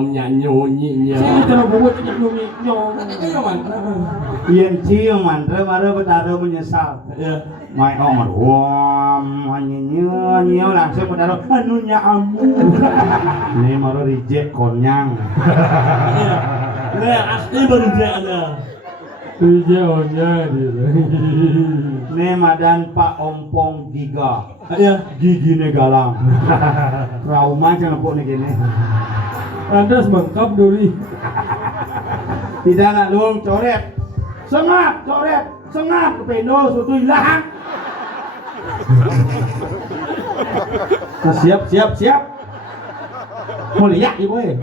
Nyanyonyinya. Sing terus buat nyanyonyi nyong. Yen cium mantra mare betara menyesal. Ya. Mai omor nyinyo langsung betara anunya amu. Ini maro reject konyang. Iya. Nah, asli baru dia ada. Tujuannya dia. Nih madan Pak Ompong Giga. Ya. Gigine galang. Trauma jangan pok nih gini. Anda semangkap duri. Tidak nak luang coret. Sengap coret. Sengap kependo suatu hilang. Nah, siap. Mau lihat ibu eh.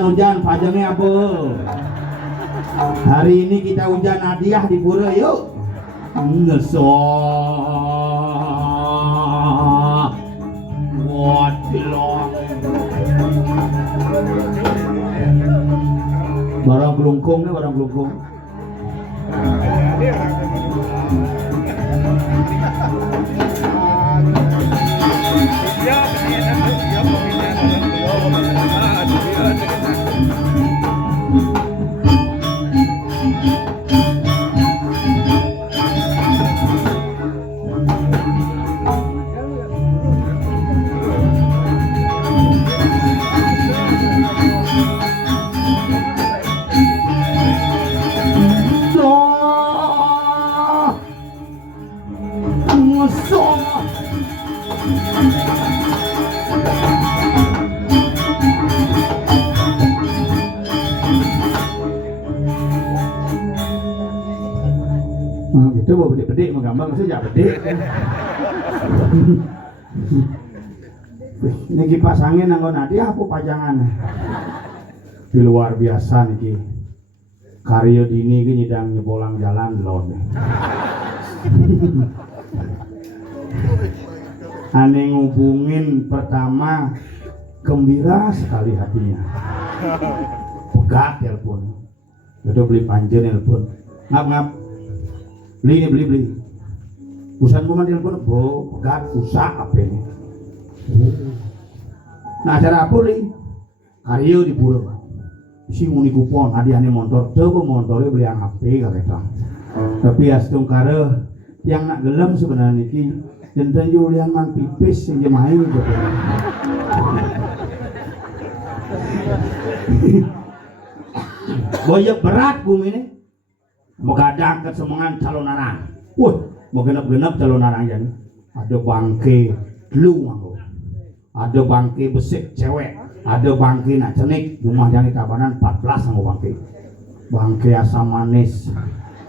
Hujan, pajangnya apa? Hari ini kita hujan hadiah di pura yuk. Ngesok. Waduh. Barang kelungkung nih, barang kelungkung. Itu bawa bedek-bedek menggambar saja bedek. Ini kipas angin nanggon hadiah apa pajangan? Di luar biasa niki. Karya dini ki nyidang nyepolang jalan lho. Ane ngubungin pertama gembira sekali hatinya. Pegat telepon. Udah beli panjer telepon. Ngap. Beli. Usaha gua telepon, pegat usaha apa ini? Nah acara apa li? Karya di pura. Si nguni kupon, hadiahnya motor. Coba motornya beli yang HP kata. Tapi astung kare yang nak gelem sebenarnya niki. Jantan Julian man pipis yang jemahin gitu. Boyok berat bumi ini. Begadang ke semangan calon arang. Mau genep-genep calon arang jadi. Ada bangke lu, ada bangke besik cewek, ada bangke nak cenik. Rumah yang kabanan 14 sama bangke asam manis,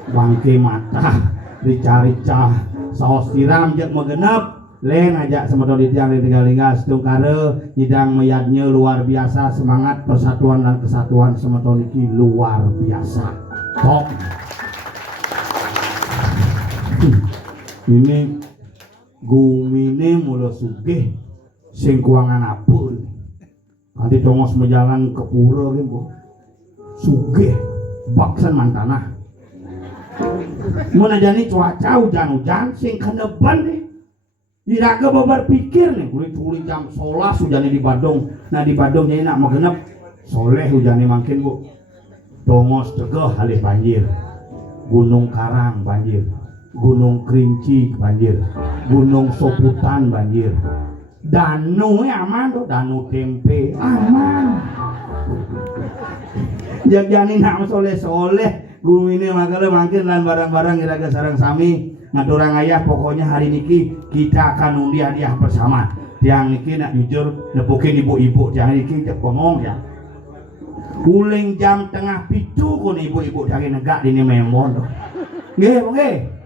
bangke mata, rica-rica, saus tiram jek mau genep. Len aja sama dodi tiang tinggal-tinggal setung kare hidang meyadnya luar biasa, semangat persatuan dan kesatuan semeton iki luar biasa. Top. Ini gumine mula sugih sing kuangan apur. Nanti tongos menjalan ke pura gitu. Sugih baksan mantanah. Menajani cuaca hujan-hujan sing keneban nih. Diraga babar pikir nih, kulit jam 11 hujannya di Badung. Nah di Badung jadi nak magenep soleh hujannya makin bu. Tongos tegeh halih banjir. Gunung Karang banjir. Gunung Kerinci banjir, Gunung Soputan banjir, Danu aman tuh, Danu Tempe aman. Jagani nak soleh gunung ini makanya makin lan barang-barang kira-kira sarang sami ngaturang ayah. Pokoknya hari niki kita akan undi hadiah bersama. Tiang niki nak jujur nepukin ibu-ibu, tiang niki cek ngomong ya. Uling jam tengah pitu kon ibu-ibu cari negak dini memon tuh. Nggih.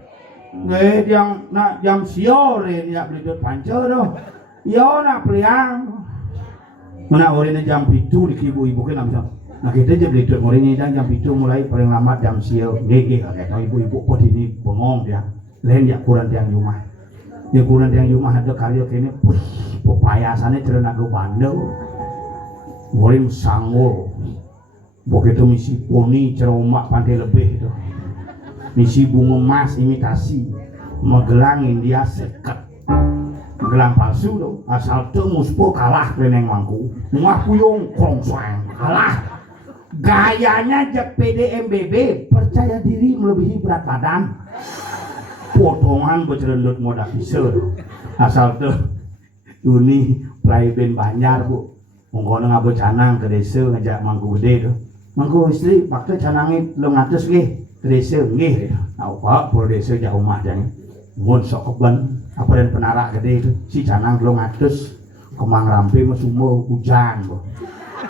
yang nak jam siore dia beli dot pancer doh. Yo nak peliang. Mana orangnya jam 7 di ibu-ibu kan bisa. Nah kita aja beli dot orangnya jam 7 mulai paling lambat jam siang. Gege kayak tahu ibu-ibu pot ini bengong dia. Lain dia kurang tiang rumah. Ya kurang tiang rumah ada karya kini. Pepayasannya cerita ke bandel. Orang sanggul. Begitu misi poni ceromak pantai lebih itu. Misi bunga emas imitasi. Magelangin dia sekat. Gelang palsu tuh asal temus po kalah keneng mangku mah puyung krongswang kalah gayanya jak PDMBB percaya diri melebihi berat badan potongan bercerendut moda kisah asal tuh ini play band Banjar bu mengkono ngabo canang ke desa ngajak mangku gede tuh mangku istri waktu canangin lo ngatus ke desa nggih apa pur desa jauh mah jangan ngon sok keben apa dan penarak gede itu si canang belum ngatus kemang rampe mesumo hujan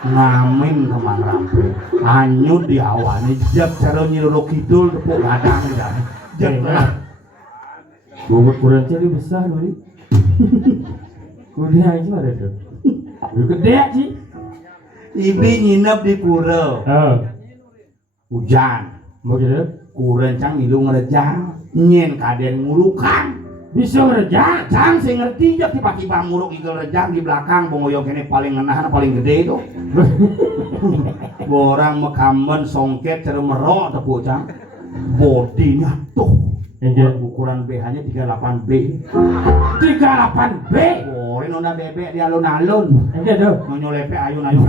ngamin kemang rampe anyut di awan jeb cara nyiroro kidul tepuk gadang jeb lah bobot kurang jadi besar dulu kuda aja ada tuh gede sih ibi nginep di pura hujan begitu kurang cang ilung rejang nyen kaden ngurukan bisa rejang, cang saya ngerti jak tiba-tiba muruk igel rejang di belakang bongoyong ini paling ngenahan paling gede itu orang mekamen songket cara merok tepuk cang bodinya tuh ukuran BH nya 38B 38B orang nona bebek di alun-alun enggak tuh nonyolepe ayun-ayun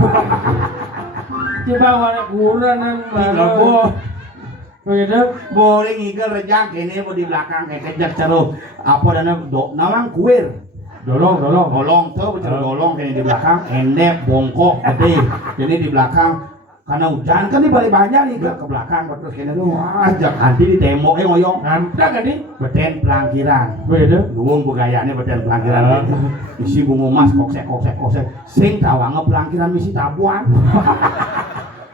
coba warna kuranan baru begitu boleh ngigel rejang kene mau di belakang kayak kejak caro apa dana nawang kuir dolong tuh bicara dolong kene di belakang endep bongkok gede jadi di belakang karena hujan kan di balik banyak nih ke belakang terus kene tuh ajak nanti di tembok ngoyong nampak kan nih beten pelangkiran begitu luwung begayanya beten pelangkiran isi bunga emas koksek sing tawang pelangkiran misi tabuan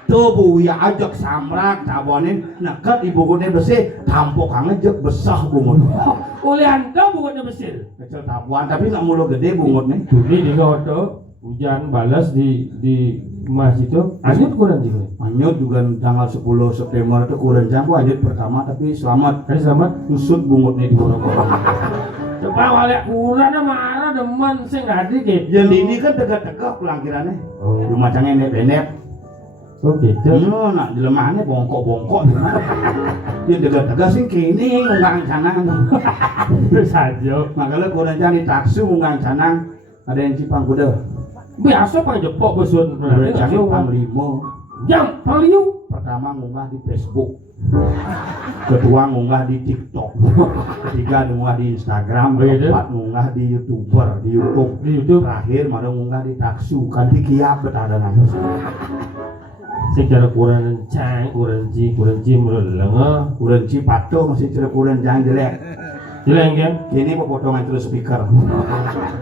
tuh ya ajak samrak tabonin nekat ibu kutnya bersih tampok ngejek besar bungut oleh anda bungutnya besar kecil tabuan tapi nggak mulu gede bungutnya ini di ngoto hujan balas di emas itu anyut kurang juga anyut juga tanggal 10 September itu kurang jambu anyut pertama tapi selamat usut bungutnya di borong-borong coba walik kurang marah demen sing ngadi gitu yang ini kan tegak-tegak pelangkirannya cuma cangnya endep oke, no, nak jelemahannya bongkok dia tegak-tegak sih kini ngungang canang saja makanya kurang cari taksi ngungang canang ada yang cipang kuda biasa pak jepok besun kurang cari panglima jam panglima pertama ngunggah di Facebook kedua ngunggah di TikTok ketiga ngunggah di Instagram keempat ngunggah di YouTuber di YouTube terakhir malah ngunggah di taksu kan di kiap ada nama secara kurang cang, kurang ci meleleng, kurang ci patuh masih cara kurang cang jelek kan? Kini potongan terus speaker,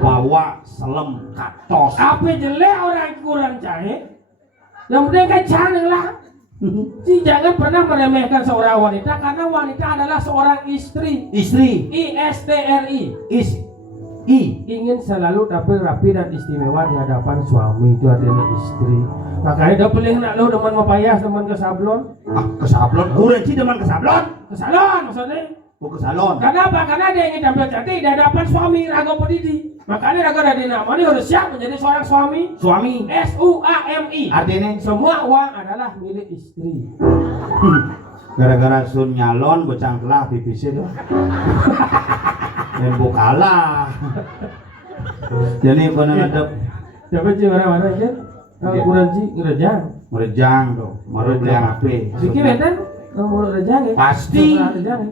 bawa selem katos. Apa jelek orang kurang cang? Yang penting kan canggih lah. Jangan pernah meremehkan seorang wanita karena wanita adalah seorang istri. ISTRI. Ingin selalu tampil rapi dan istimewa di hadapan suami, itu artinya istri. Makanya udah pilih nak lo demen mapayas, demen ke sablon. Ke sablon? Kurang sih demen ke sablon? Ke salon maksudnya. Ke salon. Kenapa? Karena dia ingin tampil cantik di hadapan suami Raga Pedidi. Makanya Raga dari nama ini harus siap menjadi seorang suami. SUAMI. Artinya semua uang adalah milik istri. Gara-gara sun nyalon becang telah pipis itu. Dan bukalah. Jadi kono ngadep. Siapa sih orang-orang aja? Kurang sih ngerejang tuh, merejang ape. Sikit betan, mau rejang ya? Pasti.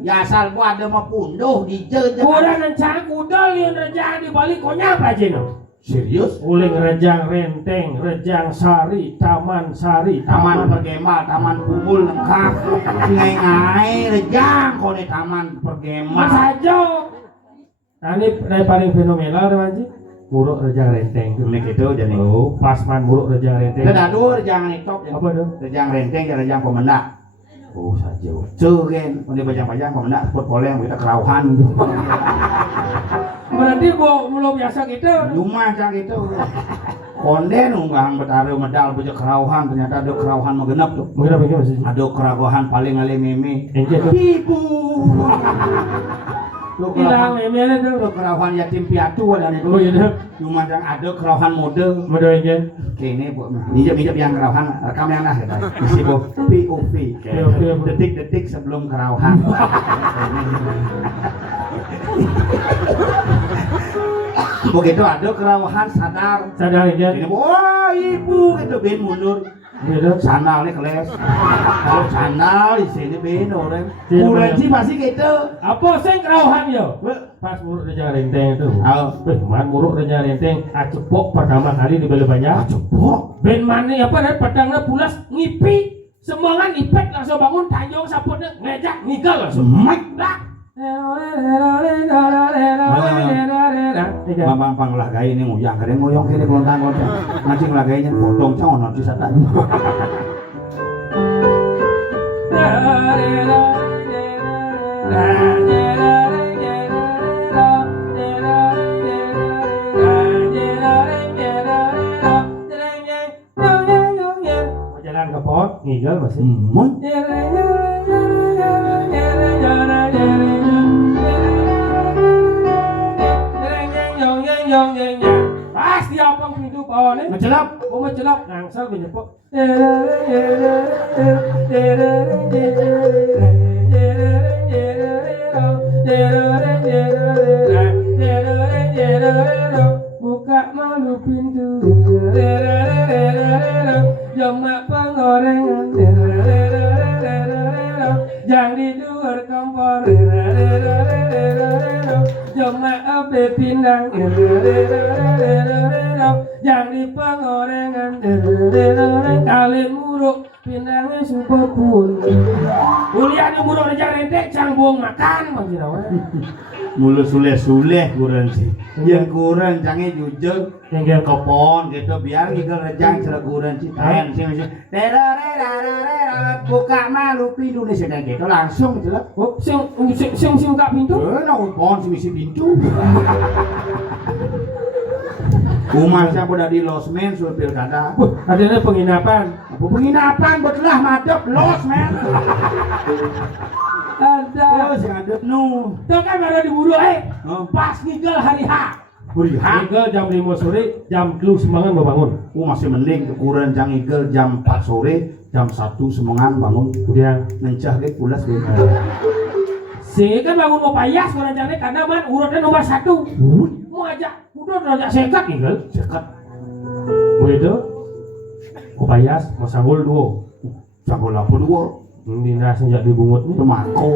Ya asal gua ada mah punduh di jejak. Kurang rencang kudal yang rejang di balik konya apa aja no? Serius? Uling rejang renteng, rejang sari, taman pergemal, taman pungul lengkap. Ngai rejang kau di taman pergemal. Saja. Nah ini paling fenomenal teman sih. Muruk rejang renteng unik itu jadi pasman muruk rejang renteng tidak ada rejang itu apa dong rejang renteng dan rejang pemendak Oh saja. Cegen, kalau bajang-bajang kalau enggak sport poleng kita kerauhan gitu. Berarti belum biasa gitu. Cuma cang gitu. Konden unggahan betara medal bejak kerauhan ternyata ada kerauhan magenap tuh. Mungkin apa maksudnya? Ada kerauhan paling ale meme. Engke tuh. Ibu. Lu Hilang meme tuh. Lu kerauhan yatim piatu ada itu. Oh iya. Cuma yang ada kerauhan mode. Mode engke. Kene bu, minjam yang kerauhan rekam yang dah kita. Isi bu POV. Detik-detik sebelum kerauhan. Begitu ada kerauhan sadar. Sadar engke. Ini wah ibu itu ben mundur. Gitu. Sandal nih keles. Kalau sandal di sini ben orang. Kurensi pasti gitu. Apa sing kerauhan yo? Pas muruk reja renteng itu. Man muruk reja renteng acepok pertama kali di Bale Banyak. Cepok. Ben mani apa dan pedangnya pulas ngipi. Semangat ipet langsung bangun tanjung saputnya ngejak nikel langsung. Semek. Mamang panglah gaya ini nguyang, kadang ngoyong kiri kelontang kelontang. Nanti ngelagainya potong cowok nanti satan. Jalan ke pot, ngigel masih. Pas dia apa pintu pohon ni? Mencelap. Oh mencelap, ngangsal menyepok. Buka malu pintu. Joma penggorengan. Jang di luar kompor. Joma abe pindang. Jang di penggorengan. Kalian muruk pindangnya super pun. Kuliah di muruk reja rentek cang buang makan maksudnya. Mulu suleh-suleh kurang sih. Yang kurang jangan jujur. Yang Kopon gitu biar ngigel rejang cara kurang sih. Tahan sih masih. Buka malu pintu nih sedang gitu langsung jelas. oh, sing buka pintu. Nah, pohon sih misi pintu. Rumah siapa udah di losmen sudah pilkada. Adanya penginapan. Apa penginapan betulah madep losmen. Ada. Oh, si ngadep nu. Tuh kan baru diburu pas ngigel hari H. Burihan. Ngigel jam 5 sore, jam 3 semangan mau bangun. Masih mending ukuran jang igel jam 4 sore, jam 1 semangan bangun. Kemudian Nencah deh pulas deh. sehingga kan bangun mau payas kurang jane karena man urutnya nomor 1. Mau ajak udah ajak sekat ngigel. Sekat. Begitu. Mau payas, mau sanggul 2. Sanggul apa dua? Ini nasi sejak dibungut nih. Temako.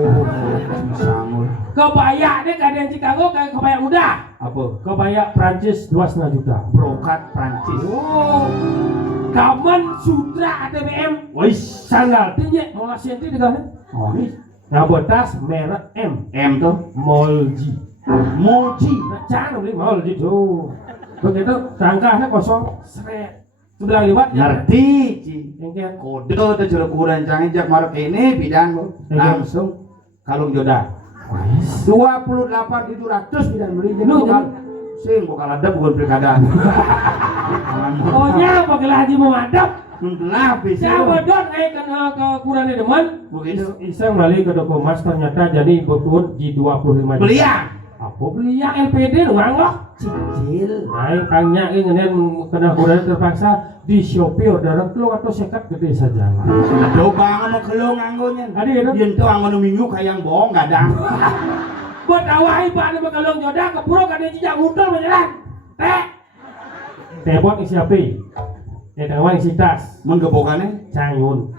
Sanggul. Kebaya deh kadang Chicago kayak kebaya muda. Apa? Kebaya Prancis 2,5 juta. Brokat Prancis. Oh, kaman sutra ATBM. Wis. Sandal tinggi, mau ngasih nanti dengan Oh ini. ngabotas merek M. M tuh. Molji. Mochi. Jangan beli Molji tuh. Begitu rangkanya kosong, seret. Sebelah lewat Ngerti, Ci. Engke Kode tuh curug kurang jangan jak marok ini bidang lo. Langsung kalung jodoh. 28.700 bidang beli jadi Lu, bukan sing bukan ada bukan pilkada. oh nya pakai haji memadap. Mentelah bisa. Siapa don ke kurang deman. Begitu. Iseng melalui ke Doko Mas ternyata jadi betul di 25 juta. Belian. Apa beli ya LPD nuang loh. Cicil. Naik tanya ingin kena kurang terpaksa di Shopee orderan kilo atau sekat gede saja. Coba mau kelong anggonya. Adi itu. Yen tuh anggon minggu kayak bohong gadang. Buat awai pak ada bekalong jodoh kepuro kada jejak muntul menjelang. Tebot isi api. Kawan isi tas. Menggebokannya Cayun.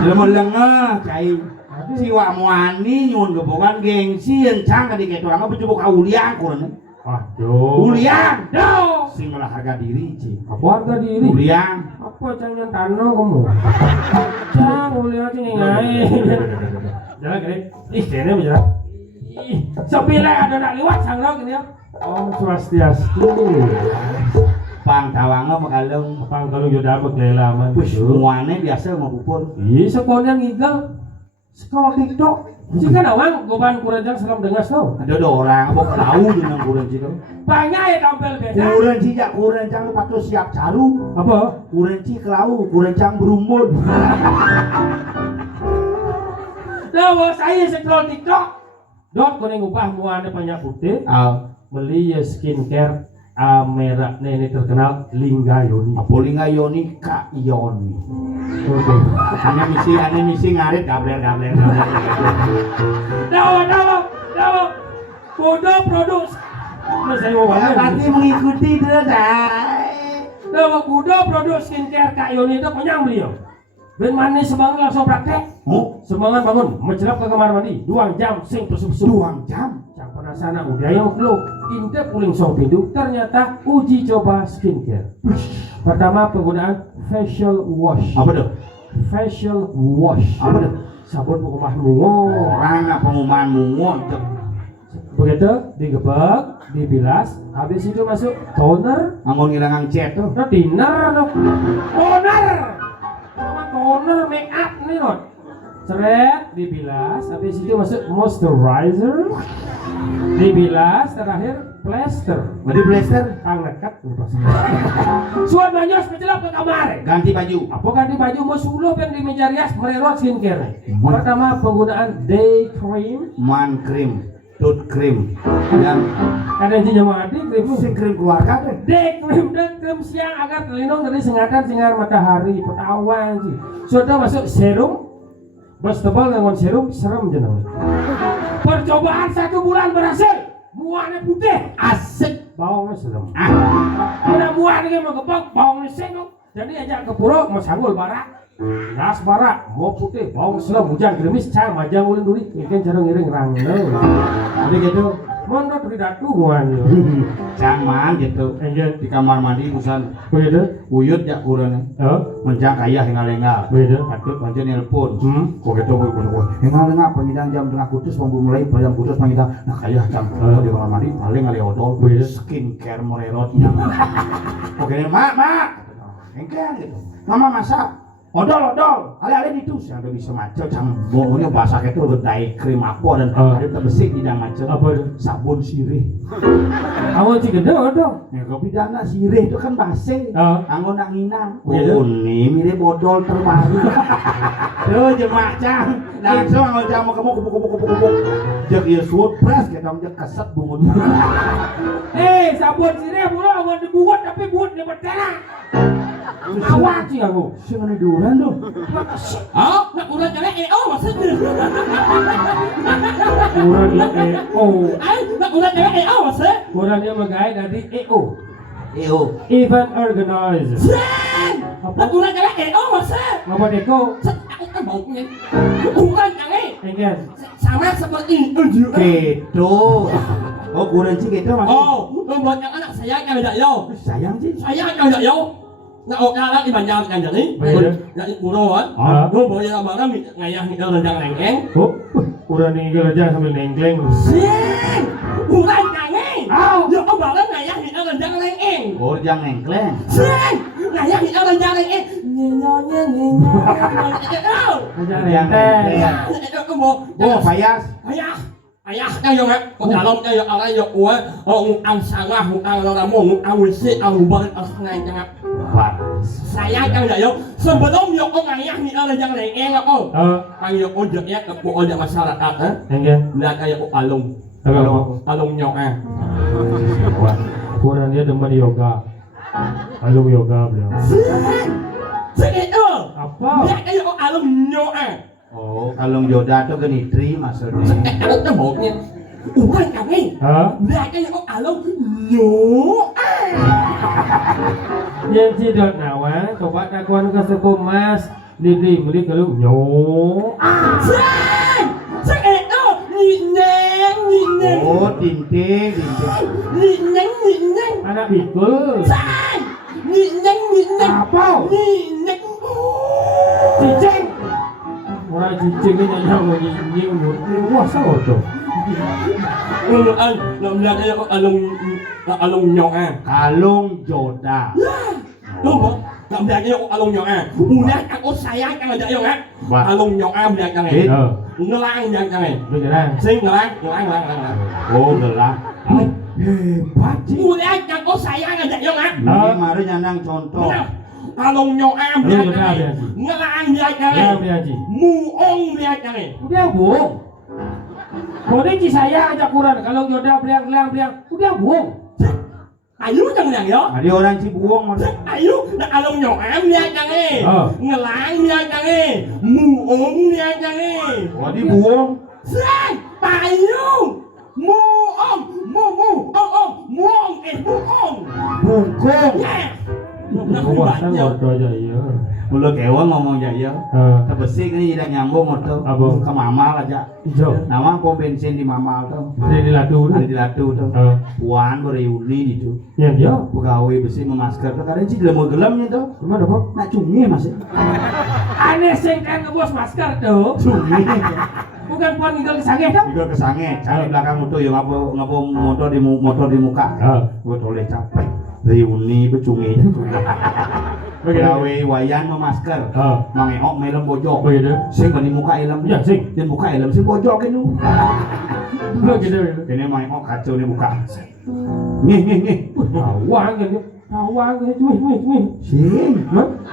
lemah lengah cai. Siwa muani nyun gebokan gengsi yang cang kadi ketu anggo becubuk auliang kurang. Aduh. Uliang. Duh. Sing malah harga diri, Ci. Apa harga diri? Uliang. Apa cangan tanah kamu? Cang uliang sini ngai. Jalan gini. Ih kene menjelang. Ih, sepile ada nak liwat sangrau gini ya. Om Swastiastu. Pang tawango makalong. Pang kalau jodoh beklelaman. Wis muane biasa mau pupur. Ih sekolah ngigel. sekolah TikTok. Jika nawang goban kuranjang salam dengas tau. Ada orang apa tahu dengan kurenci itu. Banyak ya tampil beda. Kurenci jak kurencang patut siap caru. Apa? Kurenci kelau, kurencang berumbun. Nah, saya scroll TikTok. Kuning ubah muana banyak putih. Beli ya skincare merah ini terkenal Lingga Yoni. Apa Lingga Yoni Kak Yoni. Oke. Ane misi ngarit gabler. Dawa. Bodoh produk. Mas saya mau Berarti mengikuti terus. Dawa bodoh produk skincare Kak Yoni itu penyang beliau. Ben manis semangat langsung praktek. Semangat bangun, mencelap ke kamar mandi, 2 jam sing pesum-pesum. 2 jam. Yang penasaran udah yang belum. Intep puling song pindu. Ternyata uji coba skincare. Pertama penggunaan facial wash. Apa tuh? Facial wash. Apa tuh? Sabun pengumah mungo. Orang pengumuman mungo. Begitu digebek, dibilas, habis itu masuk toner. Anggon ngilangang cet tuh. No thinner, no toner make up nih non. Ceret, dibilas, habis itu masuk moisturizer, dibilas, terakhir plaster. Berarti blaster Kang nekat suan banyos menjelap ke kamar. ganti baju. Apa ganti baju mau suluh yang di meja rias mererot skincare. Pertama penggunaan day cream. Man cream, tooth cream, dan Ada yang mati krim sing krim keluarga deh. day cream siang agar terlindung dari sengatan sinar matahari petawan sih. Sudah masuk serum. Bos tebal dengan serum serem jeneng. Percobaan 1 bulan berhasil. Muarnya putih, asik, baunya serem. Udah muarnya mau gebak, baunya sengok. Jadi ajak ke pura, mau sanggul barak. Gas barak, mau putih, bau serem, hujan gerimis, cang majang ulin duri. Ikan cara ngiring rangno. Jadi gitu. Mondo tidak tuan. Jangan gitu. Di kamar mandi busan Begitu. uyut jak kurang. Mencang kaya hingal-hingal. Begitu. Aduh pancen nelpon. Kok gitu boy. Hingal-hingal pengidang jam tengah kudus mampu mulai jam kudus pengidang. Nah kaya jam di kamar mandi paling ngali odol. Skincare morerotnya. Oke mak. Engke gitu. Mama masak. Odol. Ale itu sih ada bisa macet baunya basah itu berdai krim apa dan ada terbesik tidak macet. Apa itu? Sabun sirih. Awal sih gede dong. Ya kopi dana sirih itu kan basi. Anggo nak nginang. Iya, Ini mirip bodol terbaru. Tuh jemak cang. Langsung anggo cang mau kupu. Jek ieu suut pres kita jek keset bungut. Sabun sirih mulu anggo dibungut tapi bungut di betena. Awak sih aku. Sing ngene duran tuh. Nak urang jalan maksudnya. Kurang EO. Nak urang jalan maksudnya. Kurang dia menggait dari EO. EO. Event Organizer. Nak urang jalan maksudnya. Ngapa Eko? Aku kan baunya. Urang jalan. Enggak. Sama seperti Gitu. Oh kurang sih gitu mas. Buat yang anak saya yang ada yo. Sayang sih. Saya yang ada yo. Nak orang di banyak yang jadi. Nak ukuran. Boleh barang ngayah ni rendang lengkeng. Kurang nih aja sambil nengkleng. Urang jalan. Yo barang ngayah ni rendang lengkeng. Oh jangan nengkleng. Ngayah ni rendang lengkeng. Nyenyonya. Jangan nengkleng. Oh payas. Ayah kayo nga, pagkalong kayo alayo uwa, ang sangah, ang lalamong, ang wisi, ang hubang, ang sangayin nga. Saya kayo, sebelum yung ayah ni ala yang lengeng ako. Ang yung ojek ya, kapo ojek masyarakat, Enggak. na kayo along. Along nyo Kurang dia demen yoga. Alung yoga beliau. Sige ito! Apa? Na kayo along nyo Oh, kalung Yoda tuh genitri maksudnya. Ano na mo niya? Urang kami! Na kayo along nyo Yang tidak nawa, coba kakuan ke suku mas, beli kalau nyo. Sige ito! Nineng! Oh, tinting. Nineng! Anak pikul. Nineng! Apa? Nineng! Cicing. Orang cicing ini yang mau nying wah sao tuh. Na kayo along nyo Kalung Yoda. Lobo, Làm đẹp như along nhỏ à, udah aku sayang kan ada yang Vâng. along nhỏ am đẹp kan Biết. này, ngelang đẹp kan này, Bây giờ đang sing ngelang. Oh gelah. Hebat sih. Udah aku sayang ada yang Ini mari nyandang contoh. along nhỏ am Lu đẹp udah kan ada này, sih. ngelang đẹp kan Yang này, dia Haji. muong đẹp kan này. Udah bohong. Boleh Ci saya ajak Quran kalau jodoh beliang. Udah bohong. Ayu chẳng này đó. Ada orang Cibuong mas. Ayu na along nhỏ am đẹp kan này, ngelang đẹp kan này, muong đẹp kan này. Oh di Buong. Sang, Ayu, muong, muong, muong. Bungkung. Yeah. Wah, saya bodoh aja ya. Mulu kewa ngomong jaya. Terbesik ini tidak nyambung motor. Apa? Ke Mamal aja. Hijau. Nama pom bensin di Mamal tuh. Dari latu Ada tu. di Latu tuh. Puan bereuni itu. Ya dia. Pegawai besi memasker tuh. Kadang sih gelem gelemnya tuh. Gimana kok? Nak cungi mas. Aneh sing kan ngebos masker tuh. Cungi. Bukan puan tinggal kesangeh kan? Juga kesange. Cari belakang motor yang ngapo motor di muka. Gue toleh capek. Reuni becungi. Pegawai wayan memasker. Mangeok melem bojok. Begitu. Sing bani muka ilem. Ya sing. Dan buka ilem sing bojok itu. Begitu. Ini mangeok kacau nih buka. Nih. Awang gitu. Awang gitu. Cumi. Sing.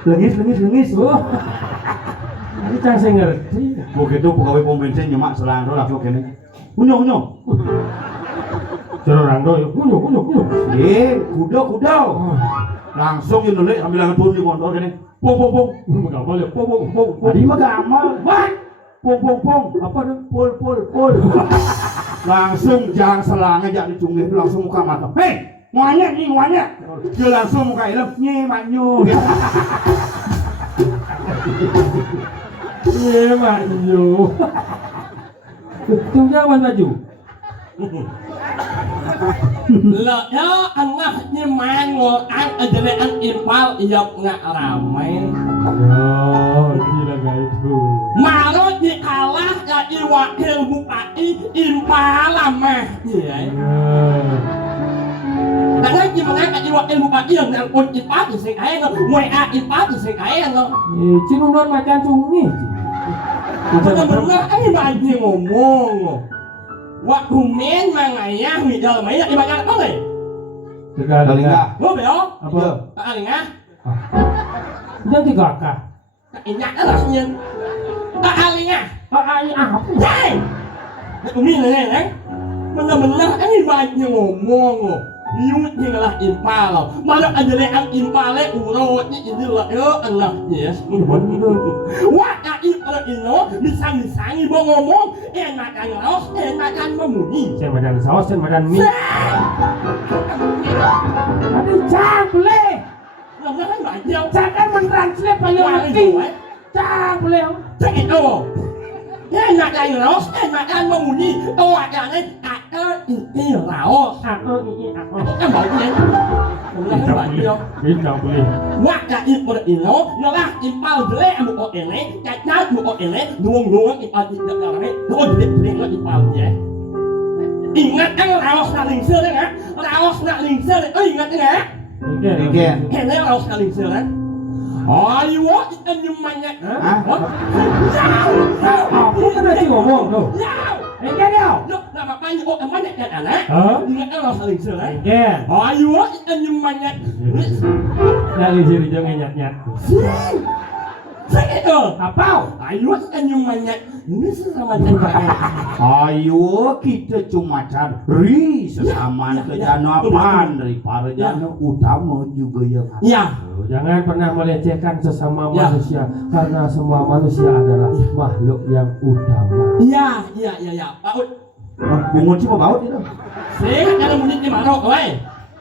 Lengis. Oh. Ini cang saya ngerti. Begitu pegawai pom bensin nyemak selang itu langsung kene. Unyo. Cara rando ya. Kunyo. Kudo. Langsung yang nulis ambil tangan turun di motor kene. Pong. Enggak boleh. Pong. Tadi mah gamal. What? Pong. Apa tuh? Pol. Langsung jang selangnya jak dicungin langsung muka mata. Hei, ngwanya. Dia langsung muka ilem manyu. Iya manyu. Itu jangan maju. Lah ya anaknya mango ang ajaran impal iyap nga ramai. Oh, gila gak itu. Marot di kalah ya iwakil bupati impal mah. Iya. Karena gimana kan iwakil bupati yang nelpon impal sing kaya no, WA impal sing kaya no. Cinundon macan cungi. Bener-bener banyak ngomong. Waktu main mangaya midal main di banyak apa nih? Tegalinga. Lo beo? Apa? Tegalinga? Dan tiga kah? Ingat lah nyen. Tegalinga. Ai apa? Hei. Umi nih. Bener-bener banyak ngomong. Yut yang lah impal. Malah aja ang impale urut ini lah yo Allah yes. Wah impal ino misang-misangi mau ngomong enakan raos enakan memuni. Sen madan saus, sen madan mie. Aduh caple. Lah kan banyak. Jangan mentranslate paling mati. Caple. Cek itu. Enakan raos enakan memuni. Tuh aja nih ini raos. Kan baiknya. Lah kan banyak. Bintang boleh. Wah, impal ino, ngalah impal jelek amu kok ini, cacat mu kok ini, duung impal tidak ini, duung jelek impalnya. Ingat kan raos nak lingsir kan? Raos nak lingsir, ingat kan? Demikian. Ini raos nak lingsir kan? Ayo, kita nyumanya. Hah? Aku kan lagi ngomong tuh. Enggak dia. Loh, nama kayu kok kemana kan anak? Ingat kan raos nak lingsir kan? Enggak. Ayo, kita nyumanya. Dari sini jangan nyat-nyat. Saya itu. Apa? Ayo, kita nyumanya. Ini sama jangan. Ayo kita cuma cari sesama kejanapan dari para jana utama juga yang Ya. Jangan pernah melecehkan sesama Ya. manusia karena semua manusia adalah makhluk yang utama. Iya. Pak Ud. bungut sih mau baut itu. Sing ada bunyi di mana kowe?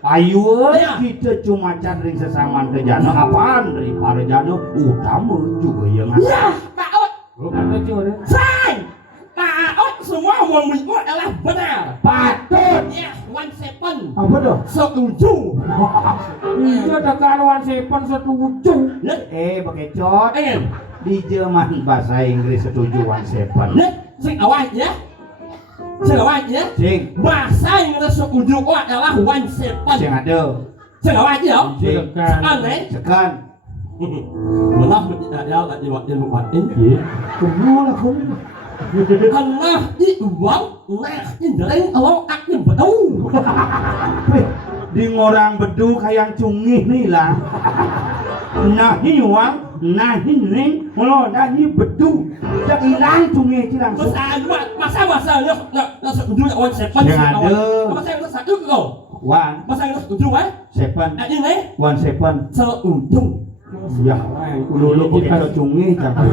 Ayo Ya. kita cuma cari sesama kejana apaan dari para jana utama juga yang Ya, Pak Ud. Oh, kata cuma Say. Pak Ud semua ngomong itu adalah benar. patut. Ya, 17. apa tuh? Setuju. Iya tekanan sepan setuju. Ya, Pakai cot di Jerman bahasa Inggris setuju 17. ya, sing awal ya. Sing awal ya. Sing Bahasa Inggris setuju adalah 17. ada. Sing awal ya. Sing Tekan. Aneh. sekan Malah menjadi di waktu lupa ini. Kenapa lah kau? Allah di uang, nah ini kalau aku betul. Di ngorang bedu kayak cungih nih lah. Nahi uang, nahi neng, kalau nahi bedu, tak hilang cungih cilang. Masa nak setuju orang sepan. Yang ada. Masa yang satu kau. One, Masa yang setuju seven, ini one seven. seujung. Ya, lulu kita cungih tapi.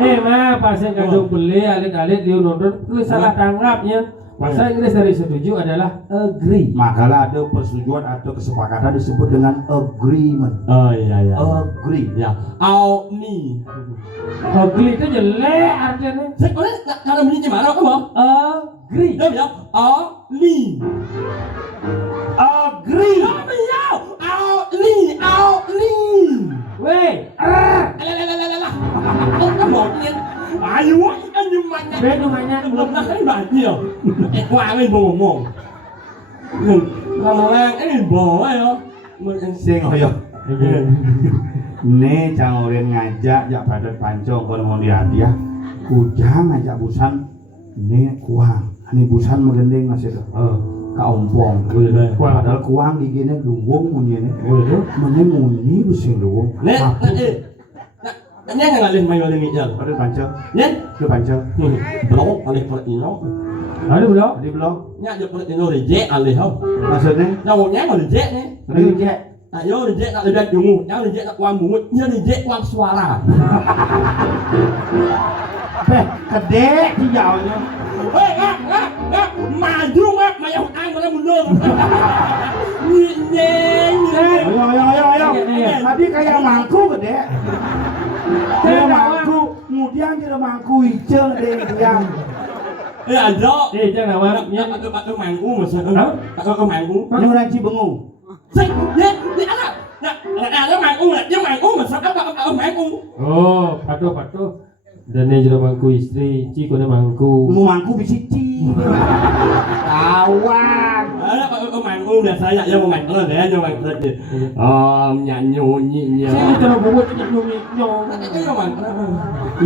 Ma pasien kandung beli alit-alit dia nonton lu salah tanggapnya. Bahasa Inggris dari setuju adalah agree. Makalah ada persetujuan atau kesepakatan disebut dengan agreement. Oh iya. Agree. Ya, au ni. Agree itu jelek artinya. Sebenarnya kalau beli di mana kamu? Agree. Dia bilang au ni. Agree. Apa ya? Au ni. Weh, Lalalala. Kamu ni. Ayo, anh mana? beda banyak. Belum nak kan banyak. Qua cái bồ mồm. Kalau yang ini bawa ya. Sing oyo. Nih cangorin ngajak jak padat pancong kalau mau dihadiah. Kujang ngajak busan. Nih kuang. Ini busan megending masih tuh. Kaompong. Padahal kuang giginya luwung munyinya. Mana muni busing luwung. Nek, Nya yang ngalih main oleh ngijal. Padat pancong. Nya, Ke pancong. belum alih pelat ino. Ada belum? Tadi belum. Nya dia pelat ino rejek alih hau. Maksudnya? Nya rejek ni. Tadi rejek. Ayo rejek nak lebih jungu. Nya rejek nak kuang mungut. Nya rejek kuang suara. Kedek hijaunya. Hei, maju mayau ang mana mundur. Ayo. Tadi kayak mangku kedek. Kayak mangku, kemudian kita mangku hijau deh yang. Ada. Jangan nama. Nya aku mangku masa. Aku mangku. Nyuran Cibengu. Sik, ni anak. Ada mangku lah. Dia mangku masa aku mangku. Oh, patuh. Dan ini juga mangku istri, Ci kena mangku. Mau mangku bisici. Kawan. Ada mangku dah saya yang mangku dah yang mangku. Nyanyi. Ci terus buat nyong. Itu mangku.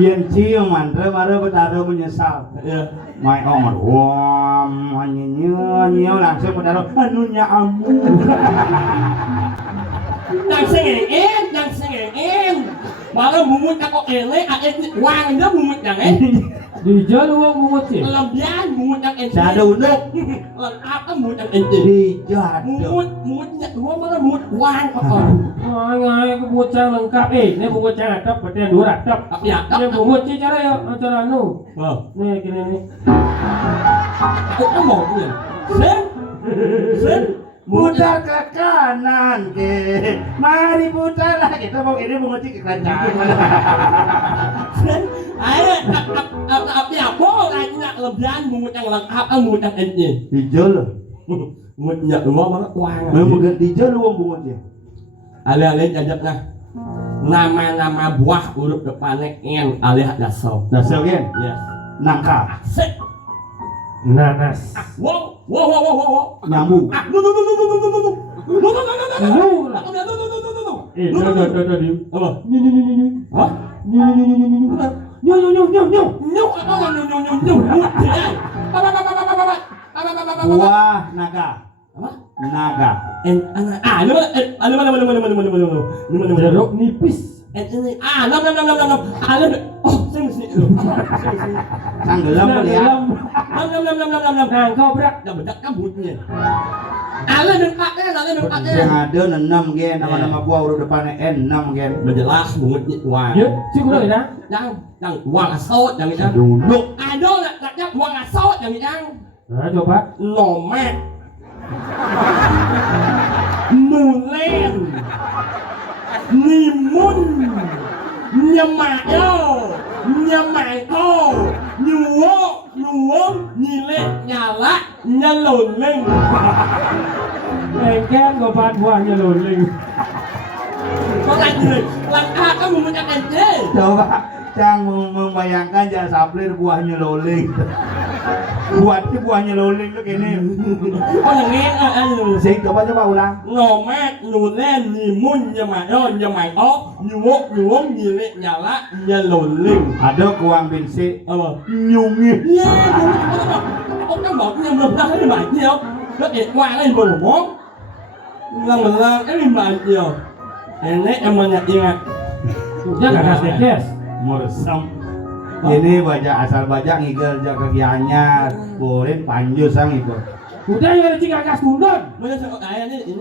Ian Ci yang mantra mara betara menyesal. Ya. Mai omar. Wah, nyanyi langsung betara anunya amu. Yang sengeng. Malah mungut aku ele, wang dia mungut yang Dijal uang mungut sih. Lebihan mungut yang Sada unduk. Apa mungut yang ente? Dijat. Mungutnya dua malah mungut wang apa? Ngai kebucang lengkap. Ini mungut yang atap, berarti dua atap. Ya, Ini mungut sih cara ya, cara anu. oh, Nih gini nih. aku mau punya. Sen, Putar ke kanan ke. Mari putarlah. Kita mau ini menguci ke kerajaan. ayo, apa orangnya lebihan mungut yang lengkap, mungut yang ente. Hijau loh. Mungutnya dua malah wang. Memang hijau lu bungunya. Alih-alih jajabnya nama-nama buah huruf depannya n alih dasar. Dasar kan? Yes. Nangka. Set. Nanas. Wow. Nyamuk. Apa? Hah? Buah naga. Naga. Jeruk nipis. Tanggelam kali ya. Nangkau berak. Iya. Yang ada 6 gen, nama-nama buah huruf depannya N 6 gen. Menjelas bungutnya wang. Ya, sih kudu ya. Yang wang asot yang itu. Duduk. Ada nak wang asot yang itu. Nah, coba. Nomet. Nulen. Nimun. Nyamayo. Nyamaiko. Nyuwok. Nyile. Nyala. Nyaloleng. Engken gopan buahnya loling. Kok lanjut? Langkah kamu menyakan Coba Cang membayangkan jangan saplir buahnya loling. buahnya loling tuh gini. Oh yang ini Sing coba ulang. ngomat nulen nimun nyamayon nyamayo nyuwok nyuwong nyilik nyala nyeloling. Ada kuang binsi Apa? nyungi. Iya, ông đang bảo em lập ra cái bài nhiều, nó để qua lên bờ món, làm ra cái bài nhiều, em lấy em mà nhặt gì à? Jangan kasih yes. Mursam. Ini baca asal baca ngigel jaga gianya borin panjus sang itu. Udah ya cing agas tundun. Mana saya kaya ini,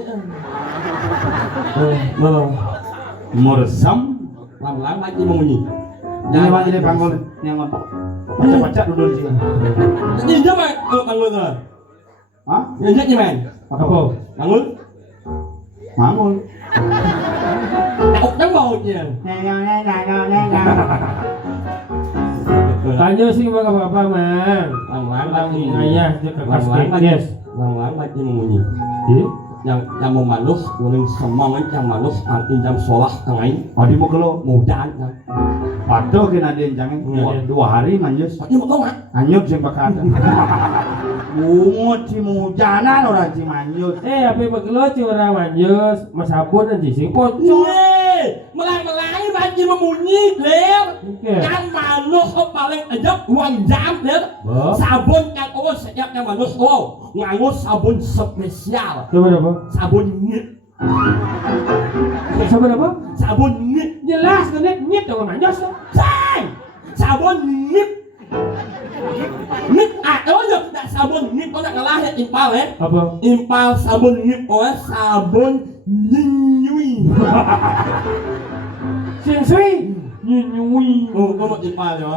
belum, Mursam. làm bài gì mà mình nhìn, Ini mah ini panggul yang baca dulu sih. nhìn chứ mày, bangun rồi, Hah? nhìn chứ mày, Apa? bangun, Bangun. đọc trắng bầu gì, Tanya sih bapak-bapak man. làm Lagi bài ayah dia làm kasih yes. bài gì mà mình nhìn. Jadi, Yang mau malus, kuning semangat yang malus, anti jam sholat tangai, Adi mau kelo. mau jalan kan. Pato kena dia jangan 2 hari manjus. Tapi mau tahu nggak? Anyut sing bakal. Mungut si mujanan orang si manjus. apa begelo cing orang manjus, mas sabun dan jising pun. Nih, melai baju memunyi, Lel. Oke. Yang manus paling ajak uang jam, Lel. Bo. Sabun yang setiap yang manus nganggo sabun spesial. Coba apa? Sabun ngit, Coba apa? sabun ngit. Jelas kan nyet dong manjus. Say, sabun ngit. Ngit ada aja, tak sabun ngit kau nak ngalah impal ya. Apa? Impal sabun ngit, sabun nyui. Sing sui. Nyunyui. Oh, kau mau impal ya?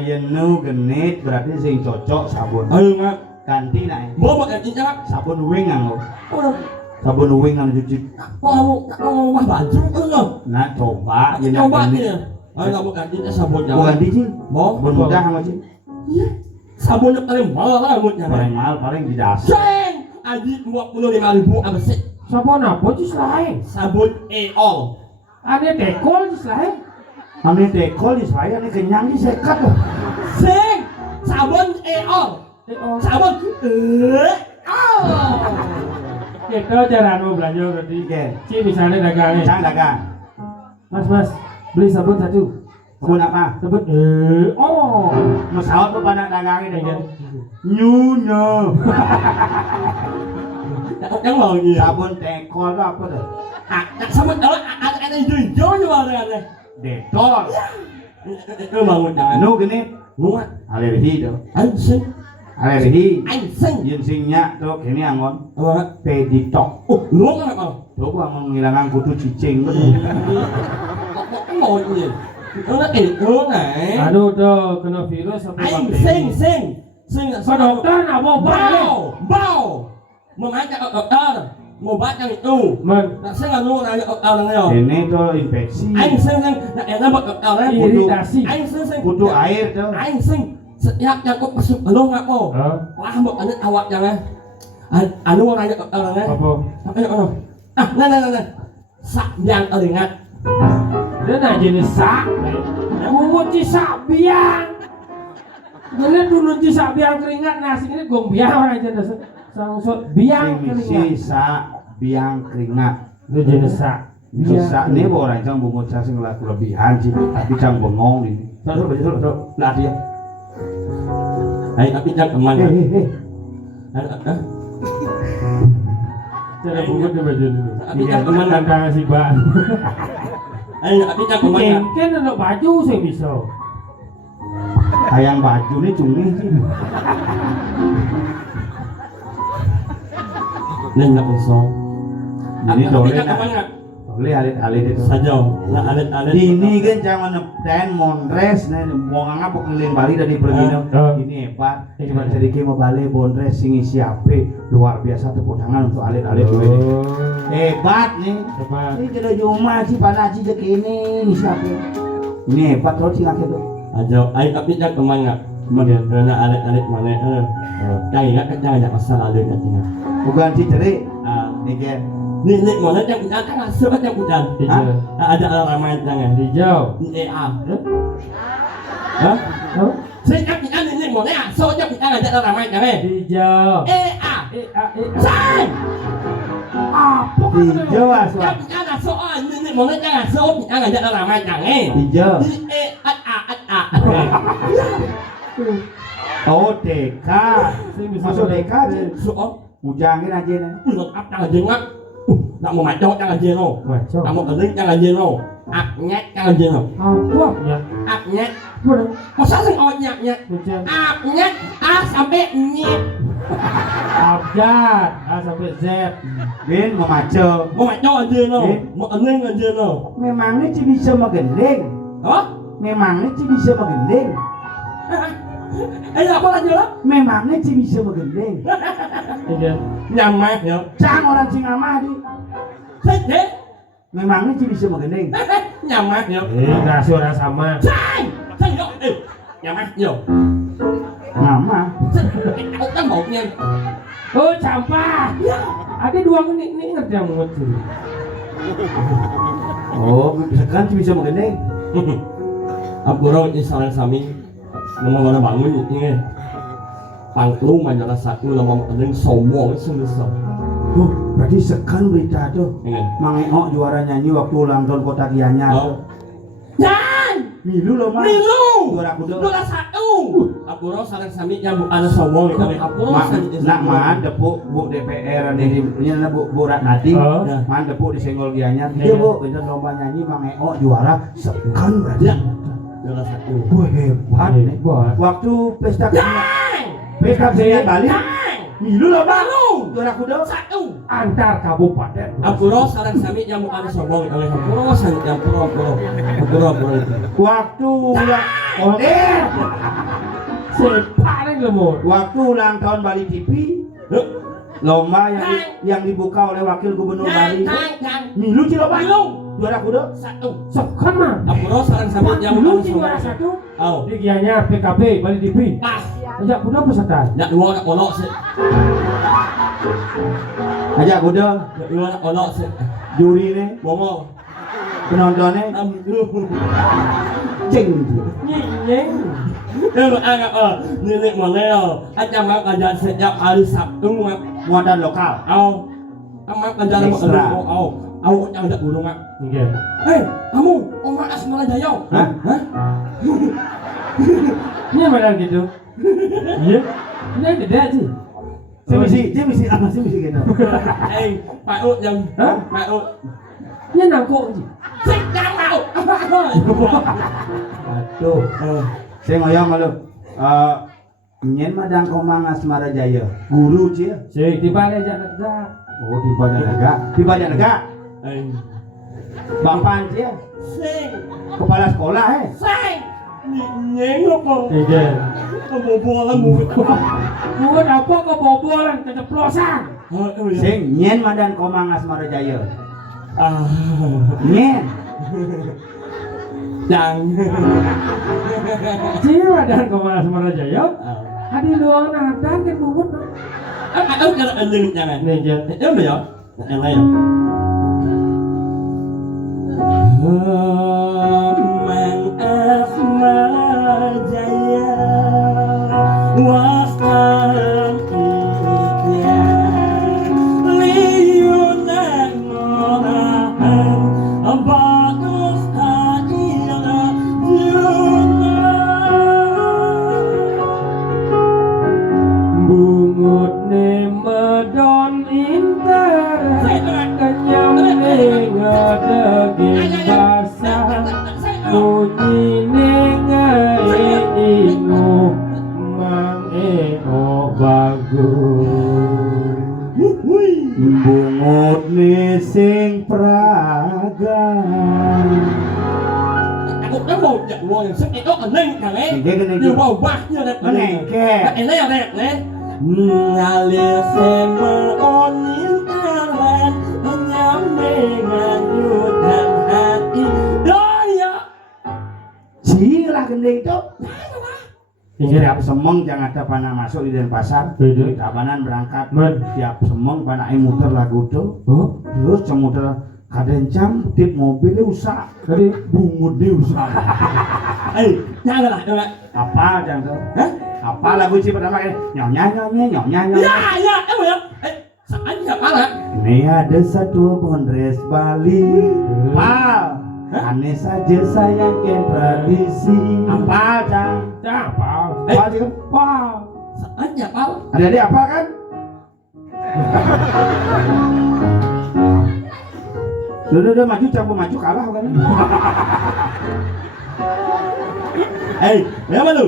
Yenu genit berarti sing cocok sabun. Ayo nggak. Ganti naik. Bawa mau ganti cakap. Sabun wing ang. Oh, Sabun wing ang cuci. kau mau mah baju enggak? Nah coba ini Coba ganti. dia. Ayo kamu ganti sabun Mau ganti sih. Bawa. Sabun mudah sama sih. Sabun yang paling mahal lah rambutnya. Paling mahal paling di dasar. Seng, aji 25.000 apa sih? Sabun apa sih lain? Sabun Eol. Ada dekol sih lain. Ini dekol di saya ini kenyang di sekat loh. Seng, sabun Eol. Oh, Sabun Eol. itu cara mau belanja berarti. Oke. Ci misalnya dagangnya. Cang dagang. Mas, beli sabun satu. Sabun apa? Sabun oh. Mesawat apa nak dagangnya dengan nyunya. Yang mau gì? Sabun dekol itu apa tuh? Sabun đó ada hijau juga ada. Dekol. Itu bangun jangan. Anu gini. Muat. Alergi tuh. Anjing. Alergi. Anjing. Ginsengnya tuh gini angon. Apa? Peditok. Oh, lu kan apa? Tuh gua mau menghilangkan kutu cicing. Ngồi gì? Nó itu này. Aduh tuh kena virus sampai Anh bakteri. sinh Pak dokter nak mau bao mau makan dokter mau baca itu Man, nak sinh là luôn này dokter này Ini tuh infeksi. anh sinh nak enak buat dokter đấy iritasi. anh sinh Kutu air tuh. anh sinh setiap yang kau masuk belum nggak mau Hah? lah mau ada awak jangan anu orang dokter này Apa? ayo nah sak yang teringat Dia nak jenis sak. Mungut cisak biang. Kalian dulu cisak biang keringat nasi ini gong biang orang jenis sangsut biang Sing keringat. sisa biang keringat. Itu jenis sak. Sisa ini orang yang bungut sing kelebihan sih, tapi cang bengong ini. Terus lah dia. Ayo tapi jangan kemana Cara bungut dia baju dulu. tapi jangan kemana Tantang si Bang. ayo tapi jangan kemana Mungkin untuk baju saya bisa. Ayang baju ini cumi sih. nên là con số Ini tapi dole jangan nak. kemana Boleh alit-alit itu. saja lah alit Ini kan jangan nepten Monres nih mau ngangap keliling Bali dari Pergino. Ini hebat. Cuma sedikit mau balik Monres sing isi HP luar biasa tepuk tangan untuk alit-alit ini. Hebat nih. Cepat. Ini jadi cuma sih panaci segini isi HP. Ini hebat terus sih akhir tuh. aja ayo tapi jangan kemana Kemudian karena alit mana kayak nggak jangan masalah alit katanya Bukan sih cerik. Nih kan. nih mana yang hujan kan masuk yang hujan hijau. ada alamat jangan Hijau. EA Hah? hah Hah? saya kan ini một đấy à số chấp đang là nhận làm anh chẳng nghe Hijau. a A. sai Apa Hijau ah, chấp đang là số nên một đấy đang là số đang là nhận làm anh chẳng nghe Hijau. a Oh, DK. Masuk DK je. số Ujangin aja nih. Ui, áp đang là gì á đã một mạch cho đang là gì không Macam. đã một ở đây đang là gì không áp nhét đang là gì không Apa ya? áp nhét Mana? masa sing oh nhét nhét Macam áp nhét a sampai nhét abjad A sampai Z. Bin memaco. một mạch cho là gì không một ở đây là gì không Memangnya sih bisa menggendeng. đó Memangnya sih bisa menggendeng. ấy là có là gì đó Memangnya sih bisa menggendeng. Iya. nhằm mà hiểu Cang orang Singamah di. thích thế Memangnya sih bisa menggendeng. nhằm mà hiểu Rasio dah sama. sai sai đó ê nhằm mà hiểu Nama. ông đang bột nha Oh, campak. Ada dua menit ni ngerti yang mutu. Oh, sekarang sih bisa menggendeng. aku orang Israel sami nama mana bangun ini panglu mana satu nama penting sombong sebesar Oh, berarti sekarang berita tuh. ini Mang Eno juara nyanyi waktu ulang tahun Kota Gianyar tuh. oh jangan Milu loh, Mang. milu Juara kuda. juara satu aku orang sarang sami yang bukan sombong kami aku orang Nak man depuk bu DPR ini nya bu Ratnati. Oh. Man depuk di Senggol Gianyar. Dia bu itu lomba nyanyi Mang Eno juara sekan berarti. ya juara satu Wah hebat nih. Hebat. Waktu pesta jangan pesta kesenian Bali. jangan Milu loh, Bang. milu Juara kuda. satu Antar kabupaten. aku orang sarang sami yang bukan sombong kami aku orang sarang yang pro itu Waktu ulang Paling lemot. waktu ulang tahun Bali TV lomba yang dibuka oleh Wakil Gubernur Bali. jangan Milu sih loh, Bang. milu Juara kuda. satu Sekan mah. aku orang sarang sami yang Dulu bukan sih juara sombong satu. oh Di Gianyar PKB Bali TV. pas Ajak kuda peserta. nak dua nak olok sih Ajak kuda. nak dua nak olok sih Juri nih, bomo penontonnya cing. Nying. nhưng mà anh như vậy mà nghe rồi anh chăm bác là sẽ nhập hari Sabtu mà Muatan lokal. anh bác là một ông yang tidak burung mak Iya. kamu Omar Asmara Jaya Hah? Ini macam gitu. Iya. Ini ada sih. Dia misi apa sih misi gitu. Pak Ut yang Hah? Pak Ut Ini nangkuk sih. thích đang nào Aduh. Saya ngoyong kalau nyen madang komang Asmara Jaya. Guru cia. Sih di balik aja negara. Oh di Badan Negara. Bapak cia. Sing Kepala sekolah Sing Nyeng apa Iya. Kebobolan mulut Buat apa kebobolan keceplosan? Sing nyen madang komang Asmara Jaya. Ah Nyen. Jangan Jiwa dan Komang Asmara Jaya. Adi luang nadan kan bubut. Anh jangan anjing jangan Nih dia. Itu udah ya yang lain Komang Asmara Jaya Wasam ikhyan Liyunan morahan Abatus hadira Bungut ne medon inter kenyam ne ngedeging basah muji ne ngai inu mang bagus Bungut nih sing praga. Aku đã một nhận luôn sức ấy có ở đây cả đấy Cái này nhiều bầu bạc như này cái này kè. cái này là đẹp đấy nhà lìa xem mơ ôn những ta lên nhắm mê ngàn như thằng hati đôi ya Chỉ là gending tuh. Iya. Tiap semeng jangan ada panah masuk di Denpasar. Iya. Kabanan berangkat. Men. Tiap semeng panah muter lagu tuh. Oh, Terus cemuter kadencam tip mobilnya usah. tadi Bungut dia usah. ê nha lại được ạ Apa jang tuh? Hah? Apa lagu si pertama ini? Nyonya. Ya, apa ya? Saan siapa lah? Ini ada satu pondres Bali. Pal. Aneh saja saya ke tradisi. Apa jang? Apa? Apa sih? Apa? Saan siapa? Adik-adik apa kan? Udah maju campur maju kalah kan? Ya mana?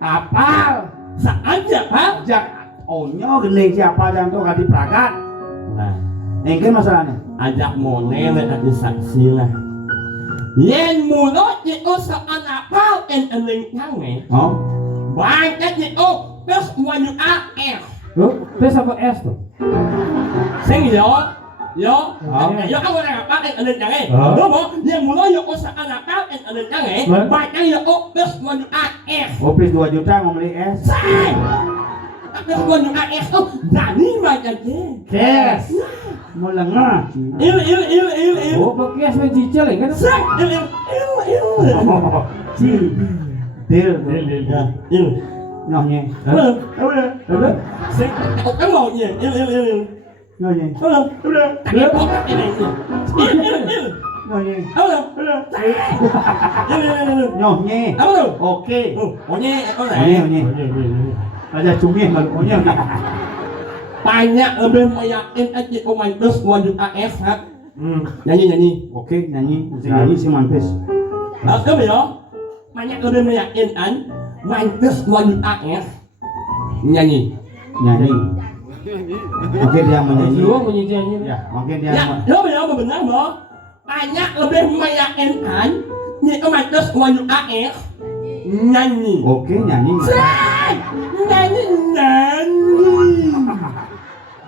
Apal. Saan siapa? Jak onyo gede siapa jang tuh kadi prakat. Nah, Engke masalahnya. ajak mone ada saksi lah. Yen mulut itu saan apa eling nyange. Oh. Banyak itu terus wanyu AF. Loh, tes apa S tuh? Sing yo aku nak apa eling nyange. Lo mau yang mulut yo saan apa eling nyange. Banyak yo terus wanyu AF. Opis 2 juta mau beli es. Say. Terus wanyu AF tuh jadi macam ni. Kes. Mau lengah. Il. Oh, pakai es mencicil ya kan? Say, il. Deal. Il. Nyonya. Udah. Sing aku mau ni. Il. Nyonya. Udah. Tak pot ini. Il. Nyonya. Udah. Il. Nyonya. Apa tu? Oke. Onye, apa Nyonya. Aja cungih malu nyonya. Banyak lebih meyakin aja pemain terus wajib AF kan? Nyanyi. Oke, nyanyi si mantis. Kamu ya? Banyak lebih meyakinkan main terus wajib AF. Nyanyi. Oke, dia menyanyi. Lu menyicil Ya, mungkin dia Ya, lo benar lo. Banyak lebih meyakinkan nih main terus wajib AF. Nyanyi. Oke, nyanyi. Nyanyi.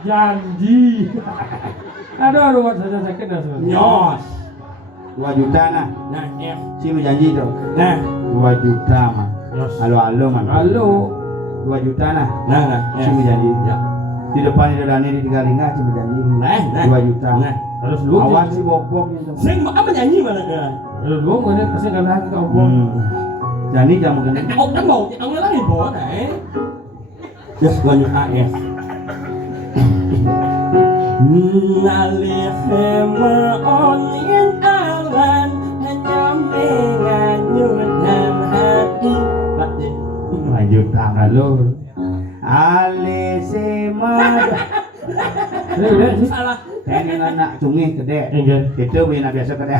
janji. Aduh, buat saja sakit dah semua. Nyos. 2 juta nah. Nah, F. Si berjanji tuh. Nah, 2 juta mah. Nyos. Halo man. Halo. 2 juta nah. nah. Si berjanji. Ya. Di depan di Dani di Tigalinga si berjanji. Nah. 2 juta. Nah. Terus lu Awas si bokbok gitu. Sing apa nyanyi mana kan? Terus lu mana pasti kan lagi kau bom. Jadi jam begini. Ông cán bộ thì ông nói bộ này. Yes, lanjut AF. Nalihema onin awan hanya menganyurkan hati. Lanjut Halo. Alisema. Udah sih. Salah. Ini anak cungih gede. Enggak. Itu bina biasa gede.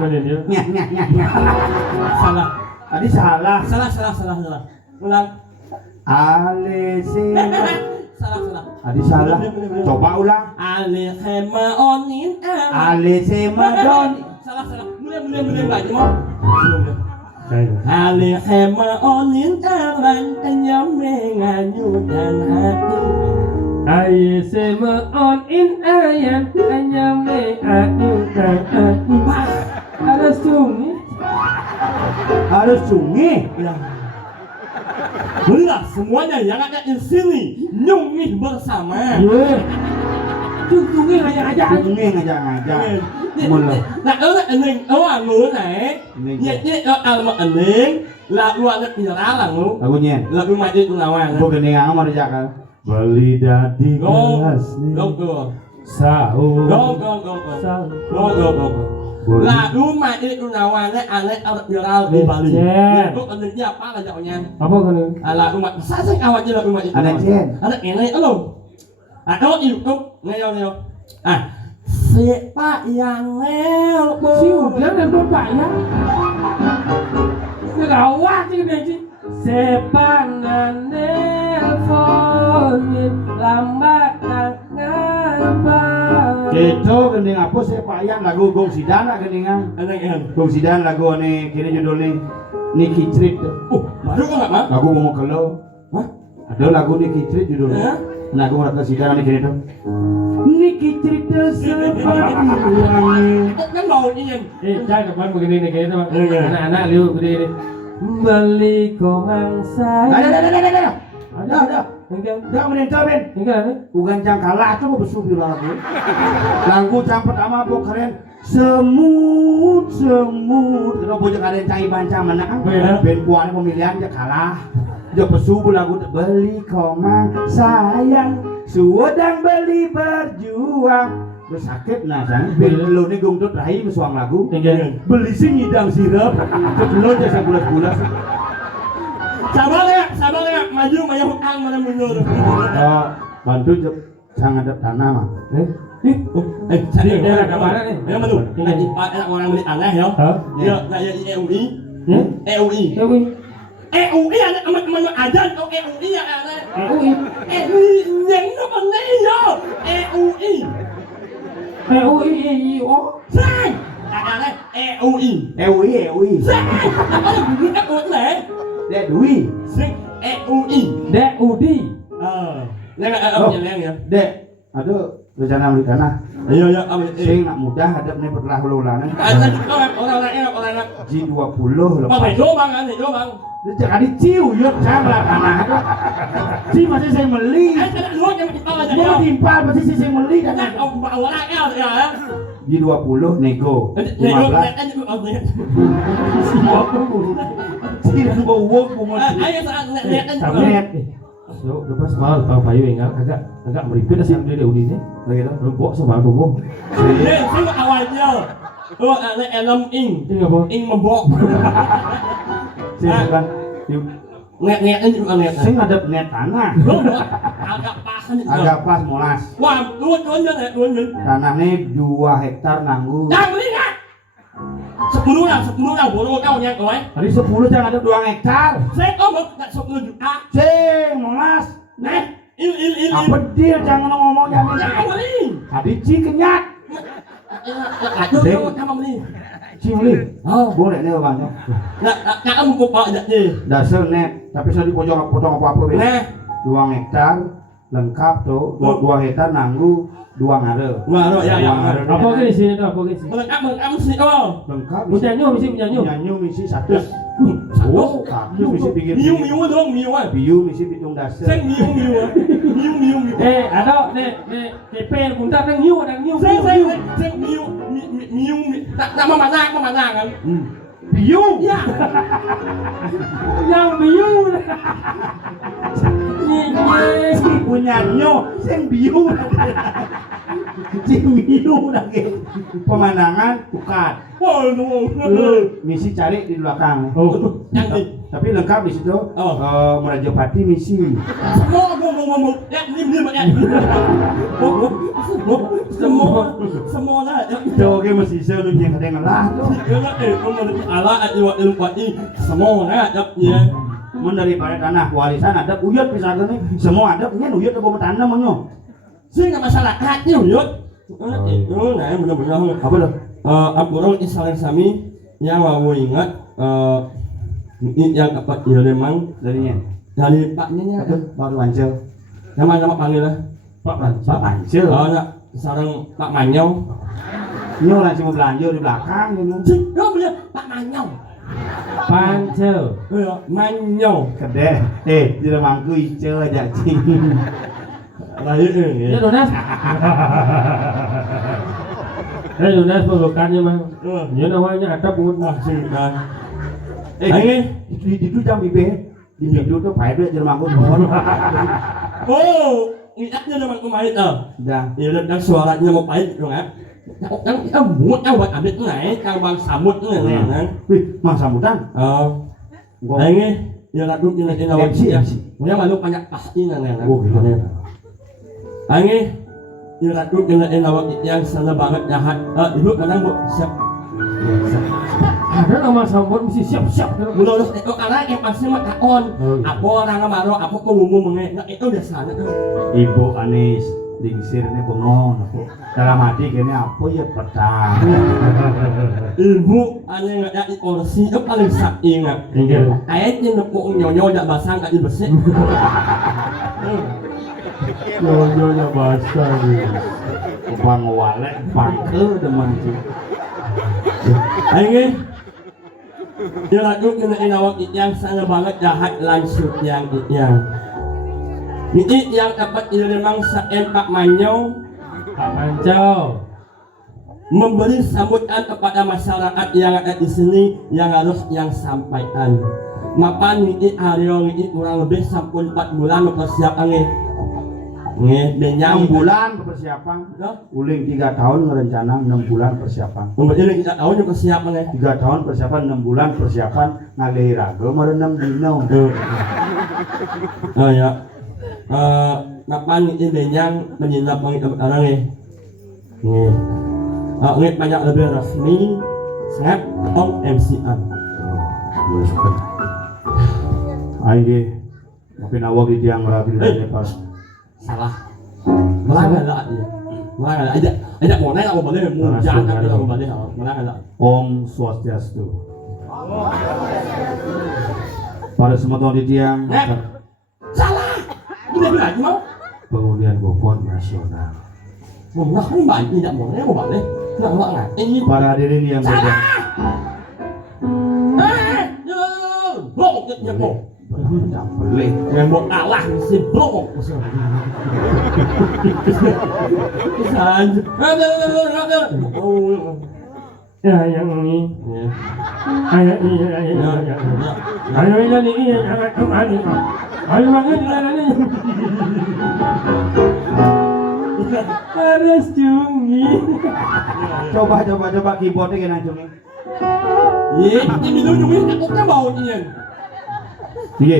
Bener dia. Nyah. Salah. Tadi salah. Salah. Ulang. Alisema. Salah. Tadi salah. Coba ulang. Alihema onin awan. Alisema don. Salah. Mulai lagi mau. Saya. Alihema onin awan hanya menganyurkan hati. Aye sema on in ayam hanya me ayukan hati. Harus sunyi. Harus cungih. Benar, semuanya yang ada di sini nyungih bersama. Ye. Sunyi aja. Cungih ngajak-ngajak. Mula. Nah, anh ngứa này, nhẹ mà anh là luôn là tiền lá là ngứa, Lagunya. là cái mày đi tụi nào à? Gua geningan mau dijak kan. Beli dadi Go, gelas Sahur. go. Là đúng mày đi tụi nào à? Đấy, anh ấy ao được tiền lá đi Bali. Lúc anh đi apa là dạo nha. Apa kan? Là đúng mày, sao awak je là đúng mày. Ada jen. Ada yang lain alo. Đó YouTube nghe không? Siapa yang nelpon? Si udah nelpon Pak ya. Gawat sih ini sih. Sepangan nelponin lambat ngabang. Itu gening apa sih Pak Yan lagu Gong Sidan lah geningan. Ada yang Gong Sidan lagu ane kini judulnya Niki Treat. baru kok nggak mah? Lagu mau kalau. Hah? Ada lagu Niki Treat judulnya. Lagu mau ke Sidan ane kini tuh. Niki cerita seperti ini. Kan bầu như nhìn. Jangan kapan begini nih kayaknya Pak. Anak-anak liu begini. Beli komang saya. Ada. Enggak menentu Ben. Enggak ada. Bukan jam kalah coba bersupi lagu. Lagu jam pertama bu keren. semut kalau bocah kalian cai banca menang ben kuane pemilihan aja kalah jo pesu lagu beli komang sayang suodang beli berjuang lu sakit nah sang ben lu nih gungtut rahim suang lagu beli sih ngidang sirap lo aja sebulas-bulas sabar ya maju hutang mana mundur oh bantu jangan ada tanah mah cari daerah kemana nih? Ya maju. Enak orang beli aneh ya. Ya kayak EUI. EUI. EUI ada teman-teman ajan kok EUI ya ada. EUI yang apa nih ya? EUI. EUI Sai. Ada EUI. Sai. Apa kita buat nih? Dek Dwi. Sing EUI. DUD. Yang ya. Dek, aduh rencana beli tanah. Iya ambil. Sing nak mudah hadap nih perlahan-lahan. Orang G20 Bang, lepas. itu bang. Dia jadi ciu yuk sama tanah. Si masih saya beli. Lu yang kita aja. Dia timpal masih saya beli tanah. Orang ya. G20 nego. 15. Sih bawa uang bunga. Ayo saat lihat Kamet. Yo, lepas mal tahu payu enggak agak meripit sih yang dia ini. Begitu. Rumpuk sama rumah. Sing awalnya. Oh, ada elem ing. Ini apa? Ing membok. Sing kan. Net juga net. Sing ada net tanah. Agak pas. Agak pas molas. Wah, luan. Tanahnya 2 hektar nanggu. Jangan beli enggak? 10 lah, bodoh kau nya kowe. Hari 10 jangan ada 2 hektar. Saya ngomong tak 10 juta. Sing molas. Nah, il. Apa dia jangan ngomong jangan. Jangan beli. Tadi ci kenyat. Aduh, kamu beli. Ci beli. Oh, Boleh nih bang. nak kamu kok pak jadi. Dasar net. Tapi saya dipojok potong apa be. Nah, 2 hektar lengkap tuh. 2 hektar nanggu 2 ngare. wah, ya. Apa ke sini tuh? Apa ke sini? Melengkap sih oh. Lengkap. Menyanyi menyanyi. Nyanyi misi 100. Oh, satu misi pikir. Miu dong, miu. Biu misi pitung dasar. Seng miu. Ada nek TP punta nang nyu. Seng miu. Tak mana kan? Biu. Ya. Yang biu. Punya nyo, sing biu. Cing biu lagi. Pemandangan bukan. Wah, Misi cari di belakang. Oh, yang di Tapi lengkap di situ. Merajapati misi. semua ngomong. Ya, ini ya. Semua lah. Joge masih selalu yang kadang lah. Semua lah, ya. Mun daripada tanah warisan ada uyut misalkan nih. Semua ada punya uyut apa tanah menyo. Sih nggak masalah, hati uyut. Itu, nah, benar-benar. Apa tuh? Aku orang Israel Sami yang mau ingat ini yang dapat ya memang Darinya. dari paknya nya Baru Pancel. nama panggil lah Pak Pancel. nak sarang Pak Manyau Nyo langsung belanja di belakang gitu. sih lo punya Pak Manyau Pancel. Manyau Kedeh. Di rumahku ijo aja cing. lahir Ya Donas. Donas pelukannya mah. Ya namanya ada pun. sih kan Di itu jam bibe. Di itu tuh pada di rumahku mohon. oh ingatnya zaman kemarin Udah. ya dan suaranya mau pahit dong ya yang buat buat ambil naik kang bang samut nih kan Wih, Mas sambutan. Gua ini ya lagu ini MC. Punya malu banyak pasti nih kan. Oh, gitu. Ini ya lagu ini yang sana banget jahat. Ibu kadang bu siap. Ada nama sambut mesti siap-siap. Udah itu anak yang pasti mah kaon. Apa orang ngamaro, apa kok ngomong mengenai itu udah sana tuh. Ibu Anis dingsir ini bengong. Dalam hati kayaknya apa ya petang. Ibu aneh nggak jadi kursi itu paling sak ingat. Kayaknya nepuk nyonya nggak basah nggak dibersih. Nyonya basah nih. Bang walek bangke demen sih. Ini dia lagu kena inawak yang sana banget jahat langsung yang ini yang dapat ini memang saen Pak Manyau Pak Mancau. memberi sambutan kepada masyarakat yang ada di sini yang harus yang sampaikan. Mapan ini Aryo ini kurang lebih sampun 4 bulan mempersiapkan nih dengan 6 bulan persiapan. Uling 3 tahun ngerencana 6 bulan persiapan. Ini kita tahu juga persiapan nih. 3 tahun persiapan 6 bulan persiapan ngalihiraga meureun 6 dina. Oh ya. Mapan ini dengan menyinap orang nih. Nih. Ini banyak lebih resmi. Sangat Om MCan. Aige tapi nawag di tiang rapi dari pas Salah. Malah ada dia. Malah ada mau naik aku balik mau jalan aku balik malah ada. Om Swastiastu. Pada semua tahun di tiang Salah. Udah bilang mau. pengundian bobot nasional. Mau nggak banyak tidak mau naik aku balik. Nggak ini. Para hadirin yang berbahagia. Blok ya blok. Boleh. Yang buat kalah si blok. Ya yang ini. Ayo ini ayo ini jangan kemana. Ayo banget ini. Harus cungi. Coba keyboardnya kena cungi. Ini minum aku kan bau ini. Iya.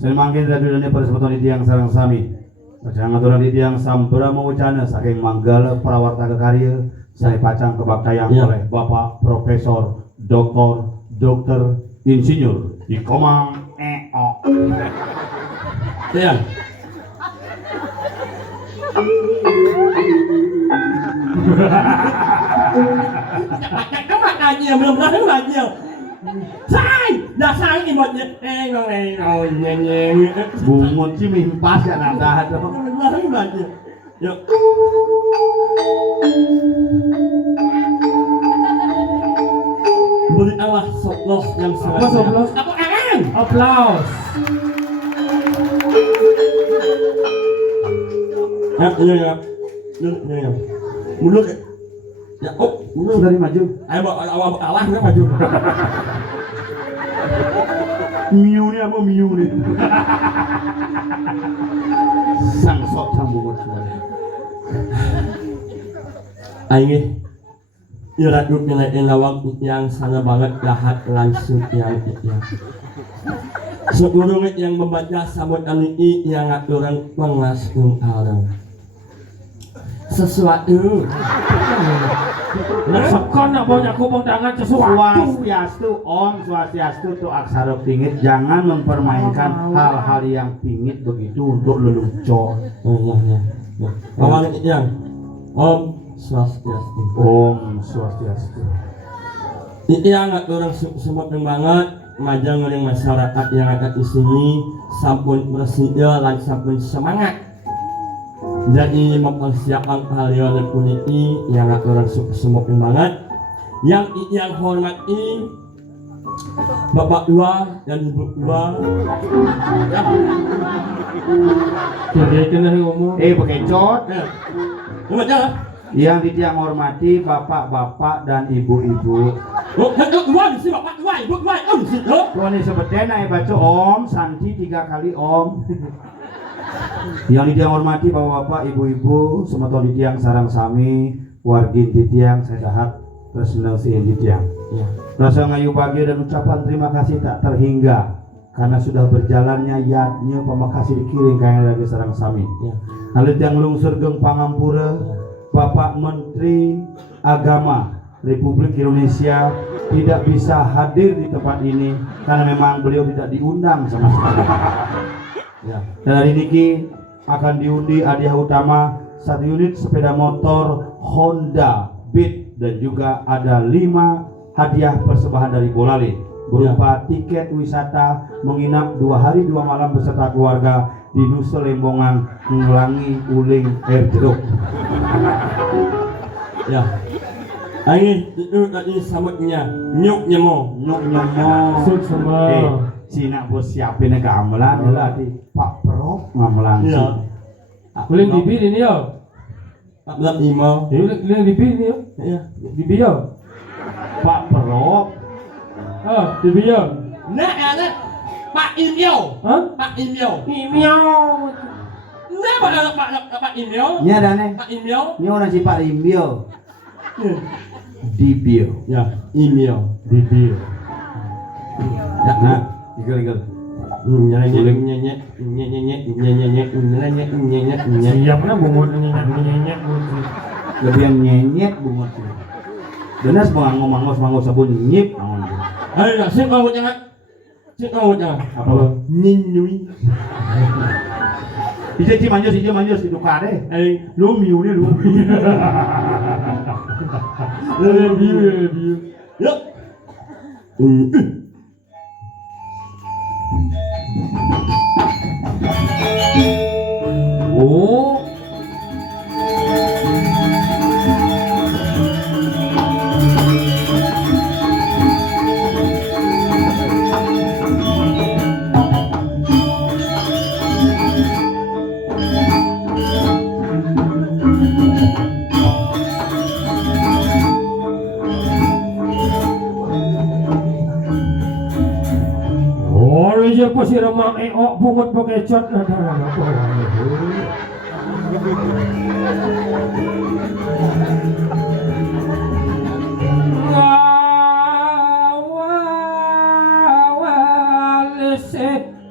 Saya mangkin radulane pada sebetulnya di tiang sarang sami. Bacaan aturan di tiang sambera mawacana saking manggala prawarta kekarya saya pacang kebaktayaan oleh Bapak Profesor Doktor Insinyur Ikomang EO. Iya. Các bạn là nhiều mình rất là nhiều sai đã sai thì một con này rồi nhẹ Bungut sih mimpas ya nada tuh. rất là nhiều được beri Allah soplos yang sangat Apa soplos? apa kangen Applause. ya mulut ya oh Sudah maju. ayo awal kalah nggak maju Miu nih apa miu nih? Sang sok sambungan suara. Aing irat nilai lawak yang sana banget jahat langsung yang itu. Sebelum yang membaca sabut ini yang aturan pengasung alam. Sesuatu. Nak sekon nak banyak kubang tangan sesuatu. Swastiastu Om, Swastiastu tuh aksara pingit. Jangan mempermainkan hal-hal yang pingit begitu untuk lelucon. Ya. Awalnya yang Om Swastiastu. Om Swastiastu. Itu yang aturan semua banget. Majang oleh masyarakat yang ada di sini sampun bersedia dan sampun semangat. Jadi mempersiapkan kalian puniki yang orang semua banget. Yang hormati Bapak Dua dan Ibu Dua. Jadi kena ngomong. Bekecot. Gimana? Yang ditiang hormati bapak-bapak dan ibu-ibu. Dua di sini Bapak Dua, Ibu Dua, di situ. Tuan ini sebetulnya baca Om Santi 3 kali Om. Yang ditiang hormati bapak-bapak, ibu-ibu, semua tuan ditiang sarang sami, wargin ditiang sedahat tersenang si ditiang. Rasa ngayu bahagia dan ucapan terima kasih tak terhingga karena sudah berjalannya yatnya pemakasih dikiring kaya lagi sarang sami. Lalu yang lungsur geng Pangampura, Bapak Menteri Agama Republik Indonesia tidak bisa hadir di tempat ini karena memang beliau tidak diundang sama sekali. Dan hari ini akan diundi hadiah utama 1 unit sepeda motor Honda Beat dan juga ada 5 hadiah persembahan dari Bolale berupa tiket wisata menginap 2 hari 2 malam beserta keluarga di Nusa Lembongan Ngelangi Uling Air Jeruk. Ya. Ini itu tadi sambutnya nyuk nyemo. Sud semua. Cina bos siapin gamelan lah di Pak Prof gamelan. Iya. Boleh bibir ini yo. 45. Ini di sini ya. Ya. Di bio. Pak Perop. Di bio. Nah, ada Pak Imyo. Hah? Pak Imyo. Miau. Nah, Pak Imyo. Nya dane. Pak Imyo. Ini orang si Pak Rimbio. Dibio. Ya, Imyo. Di bio. Ya, Nah, ikut. Siap na bungut nyenyek. Lebih yang nyenyet bungut. Benar semua ngomong sabun nyip. Ayo, sip kamu jangan. Sip kamu jangan. Apa? Nyinui. Ije manjos di duka deh. Lu miu nih lu. Biu. Yuk. Oh. Siapa sih remang bungut bekecot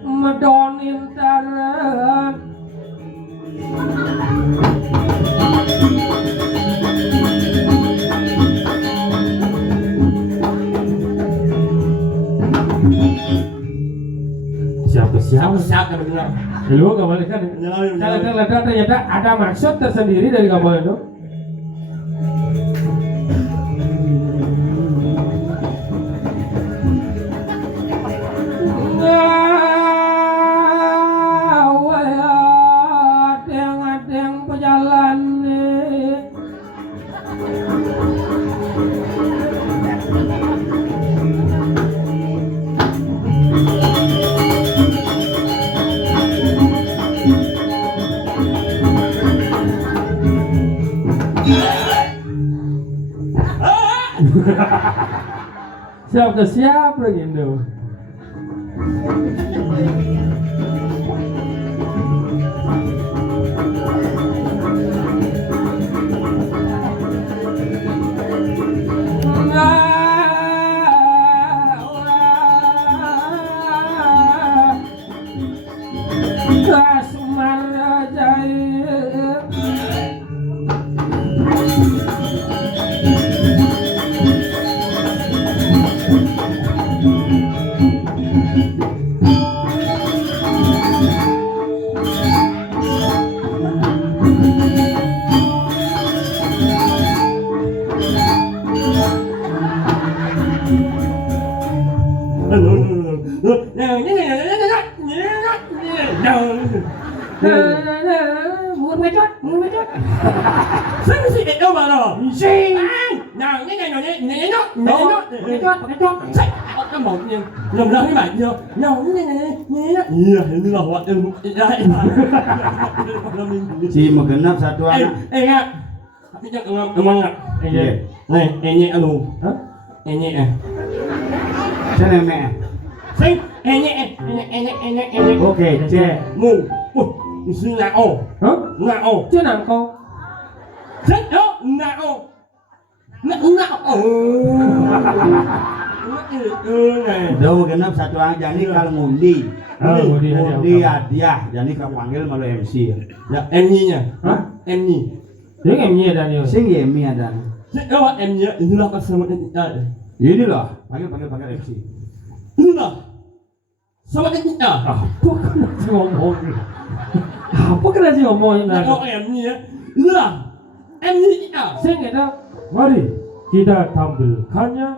medonin taran. Siapa benar? Lu gambar kan? Ternyata ada maksud tersendiri dari gambar itu. Adeng pejalan siap lagi itu. Muốn becot. Sing si itu mana? Sing. Nào, nó. Becot. Sing. Cái một nha. Làm ra cái bạn vô. Nào, Iya, ini lah buat ilmu. Si Megenap satu anak. Enggak. Tapi jangan ngomong enggak. Nih, ini anu. Hah? Ini Saya me. Sing, ini. Oke, cek. Mu. Sing nao. Hả? Nao. Chứ nào con. Sing đó, nao. Udah Megenap satu anak jadi kalau ngundi. Ngundi hadiah, jadi kamu panggil malu MC. Ya, MI-nya. Hah? MI. Tiếng em nghe Daniel. Sing ya mi ada. Siapa M-nya? Inilah keselamatan kita. Ini loh, panggil MC. Inilah keselamatan kita. Apa kena sih ngomongin lagi? Oh, M-nya. Inilah M-nya kita. Sing itu. Mari kita tampilkannya.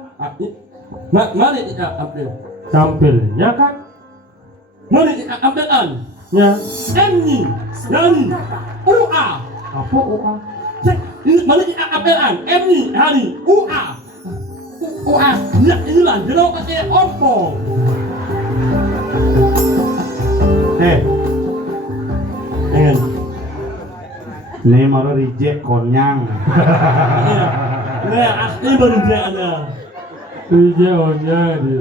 Mari kita ambil. Tampilnya kan? Mari kita ambilkan. Ya. M-nya dari UA. Apa UA? Mari kita ambilkan. M-nya dari UA. UA. Inilah jero pakai Oppo. Ini malah reject konyang. Nè asli baru dia ada. Hijaunya dia.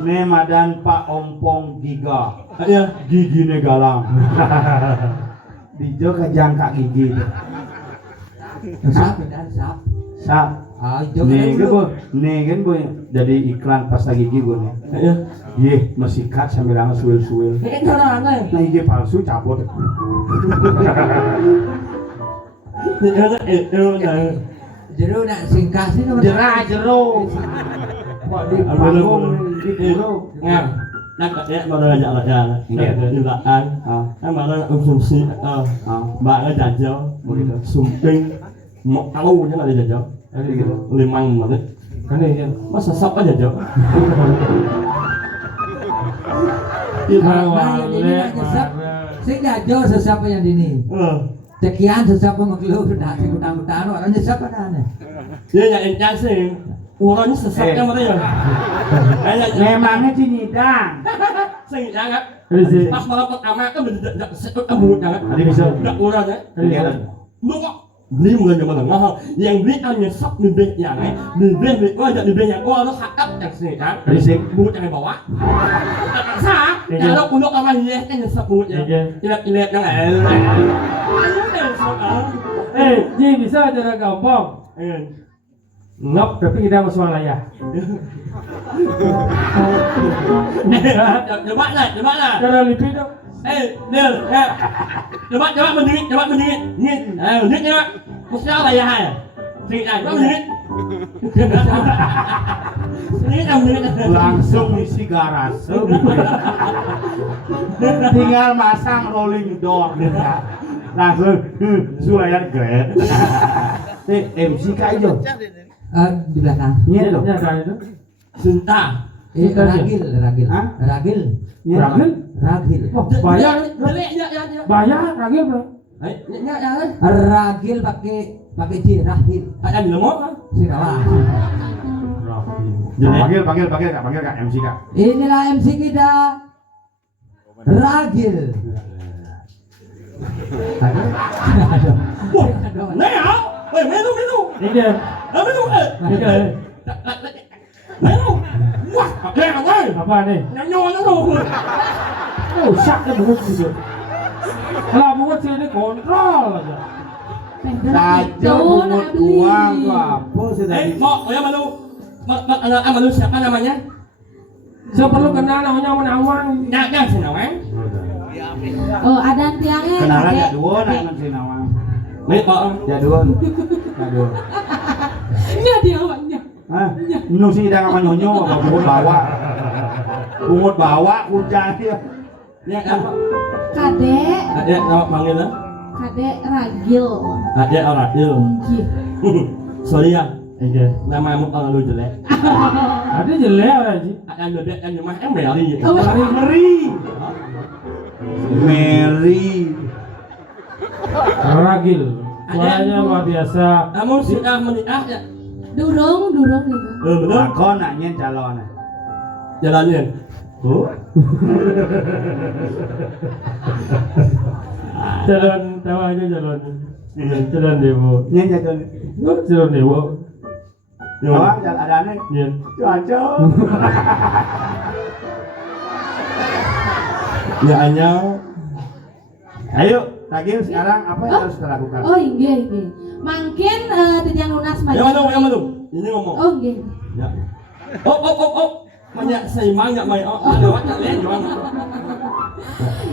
Ini madan Pak Ompong Giga. Iya. Gigi negalang. Dijo kejangka gigi. Sap dan sap. Sap. Ah, Nih kan bu jadi iklan pasta gigi gue nih. Iya. Yeh, mesikat sambil langsung suil-suil. Ini orang aneh. Nah gigi palsu cabut. Jero nak singkah sih nomor. Jerah jero. Kok di panggung di puro. Ngam. Nak ya baru aja aja. Iya. Julaan. Kan baru konsumsi bạn jajal begitu. Sumping mau tahu nya ada jajal. Gitu. Limang menit. Kan ini kan. Masa sap aja jajal. Sing dajo sesapa yang dini. Sekian sesapa makhluk dah sing utang-utang orang nyesap ada aneh. Dia yang encan sih. Orangnya sesat kan mana ya? Memangnya Cinidang. Sing jangan. Ini Pas malam pertama kan udah sekut kamu jangan. Tadi bisa. Udah orangnya. Lu kok beli mulai mana mahal? Yang beli kan nyesap bibir yang bibir ada bibir yang lu hakap yang sini kan? Risik. Bungut yang bawa. Sah. Kalau untuk apa ini kan nyesap bungutnya. Ilat-ilat yang Ji bisa cara gampang. Ngap tapi kita masuk layar. Coba lah. Cara lipid dong. Nil, coba menjerit. Nyit, nyit coba. Mesti apa ya hai? Sini coba menjerit. Sini menjerit. Langsung isi garasi. Tinggal masang rolling door. Langsung sulayan grade. MC kayo. Di belakang. Iya loh. Ya kan itu. Sinta. Ragil. Hah? Ragil. Ragil? Ragil. Wah, bayar. Ya. Bayar ragil bro. Ragil pakai J, Ragil. Ada di lemot kan? Sinawa. Panggil Kak MC Kak. Inilah MC kita. Ragil. Aduh. Neo, menu. Ini dia. Menu. Ini dia. Menu. Wah, apa nih? Apa nih? Nyanyi. Oh, sak ya bungut gitu. Kalau bungut sih ini kontrol aja. Saja pungut uang tuh apa sih tadi? Mau ya menu. Menu siapa namanya? Saya perlu kenal namanya menawang. Jangan senawang. Oh, ada tiangnya. Kenalan ya dua nak si Nawang. Nih, Pak. Ya dua. Ini dia awaknya. Hah? Nu sih dah sama nyonyo pungut bawa hujan dia. Ini apa? Kadek, Ada nama manggilnya? kadek Ragil. Ada orang il. Gih. Sorry ya. Iya. Namamu kalau lu jelek. Ada jelek orang sih. Ada bebek yang rumah Mary. Mary. Ragil. Suaranya luar biasa. Kamu sudah menikah ya? Durung gitu. Betul. Aku nanya calon. Jalannya. Oh. Jalan tahu aja jalan. Jalan dewo. Nyen calon. Jalan dewo. Awak ada aneh. Nyen. Cuaca. Ya hanya. Ayo, Ragil sekarang apa yang harus kita lakukan? Oh, iya. Mungkin titiang lunas Yang mana? Ini ngomong. Oh, iya. Ya. Oh. Banyak seimbang enggak main. Oh, lewat enggak lihat doang.